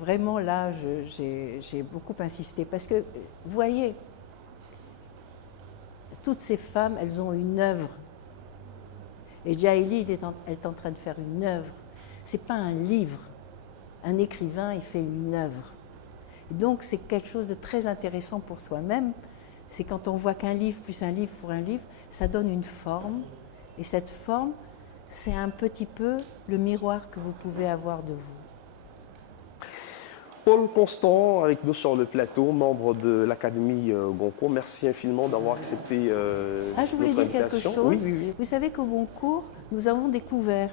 vraiment là, j'ai beaucoup insisté, parce que, vous voyez, toutes ces femmes, elles ont une œuvre. Et Djaïli, elle est en train de faire une œuvre. Ce n'est pas un livre. Un écrivain, il fait une œuvre. Et donc, c'est quelque chose de très intéressant pour soi-même. C'est quand on voit qu'un livre plus un livre pour un livre, ça donne une forme. Et cette forme, c'est un petit peu le miroir que vous pouvez avoir de vous. Paul Constant, avec nous sur le plateau, membre de l'Académie Goncourt. Merci infiniment d'avoir accepté je voulais notre dire quelque invitation. chose. Oui. Vous savez qu'au Goncourt, nous avons des couverts.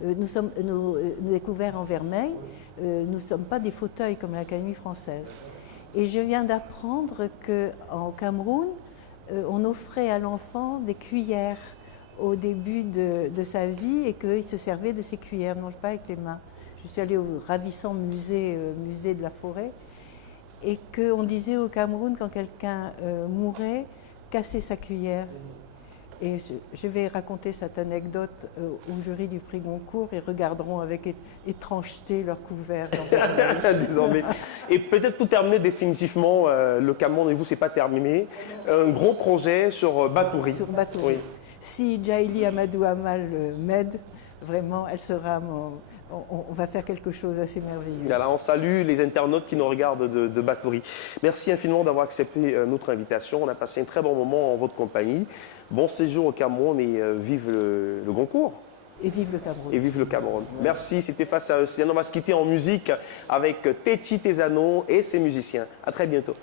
Des couverts en vermeil. Nous ne sommes pas des fauteuils comme l'Académie française. Et je viens d'apprendre qu'en Cameroun, on offrait à l'enfant des cuillères au début de sa vie, et qu'il se servait de ces cuillères, ne mange pas avec les mains. Je suis allée au ravissant musée de la forêt, et qu'on disait au Cameroun, quand quelqu'un mourait, casser sa cuillère. Et je vais raconter cette anecdote au jury du prix Goncourt, et regarderont avec étrangeté leur couvert. Désormais. Et peut-être pour terminer définitivement, le Cameroun et vous, c'est pas terminé. Un gros projet sur Batouri. Sur Batouri. Oui. Si Djaïli Amadou Amal m'aide, vraiment, elle sera on va faire quelque chose d'assez merveilleux. Voilà, on salue les internautes qui nous regardent de Batouri. Merci infiniment d'avoir accepté notre invitation. On a passé un très bon moment en votre compagnie. Bon séjour au Cameroun, et vive le Goncourt. Et vive le Cameroun. Et vive le Cameroun. Merci, c'était Face à Océane. On va se quitter en musique avec Teti Tezano et ses musiciens. À très bientôt.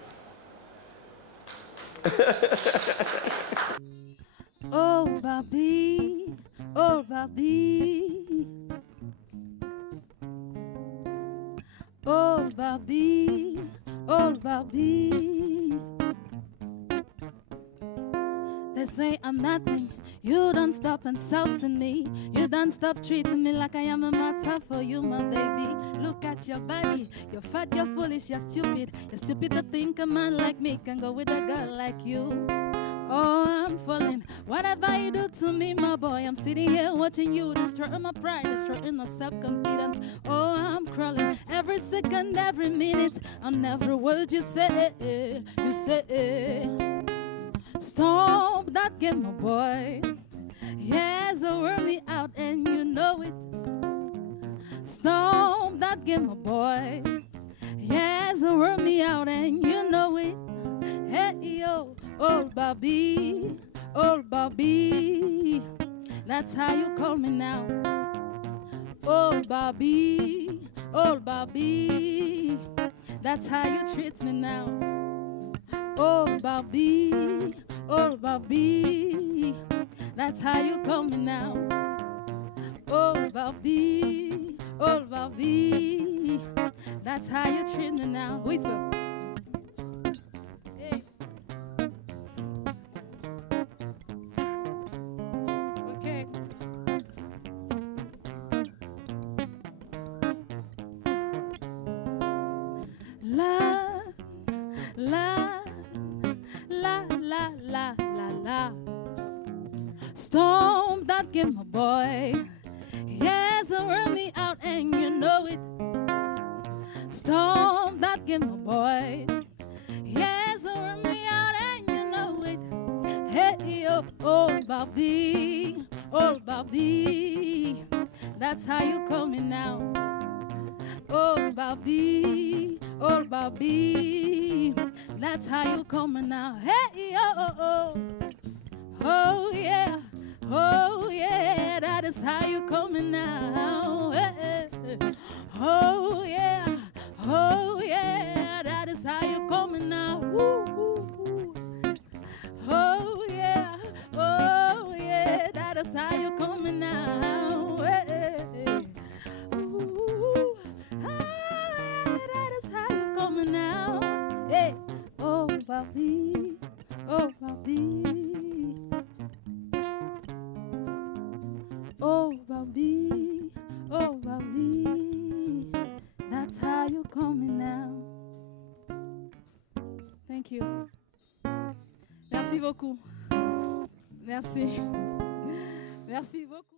Oh Barbie, oh Barbie, oh Barbie, oh Barbie. They say I'm nothing, you don't stop insulting me. You don't stop treating me like I am a matter for you, my baby. Look at your body, you're fat, you're foolish, you're stupid. You're stupid to think a man like me can go with a girl like you. Oh, I'm falling. Whatever you do to me, my boy, I'm sitting here watching you, destroying my pride, destroying my self-confidence. Oh, I'm crawling every second, every minute, on every word you say. Stop that game, my boy. Yes, I wear me out and you know it. Stop that game, my boy. Yes, run me out and you know it. Hey, yo, old Bobby, old Bobby. That's how you call me now. Old Bobby, old Bobby. That's how you treat me now. Old Bobby, old Bobby. That's how you call me now. Old Bobby, old Bobby. That's how you treat me now. Whisper. Hey. Okay. La, la, la, la, la, la, la. Storm that game, my boy. Yes, run me out and you know it. Storm that game, my boy. Yes, run me out and you know it. Hey, yo, old Bobby, old Bobby. That's how you call me now. Old Bobby, old Bobby. That's how you call me now. Hey, yo, oh yeah. Oh yeah, that is how you call me now. Hey, oh yeah, that is how you call me now. Woo, woo, woo. Oh yeah, that is how you call me now. Hey, ooh, yeah, that is how you call me now. Hey, oh Bobby, oh Bobby. Oh, Bobby, oh, Bobby, that's how you call me now. Thank you. Merci beaucoup. Merci. Merci beaucoup.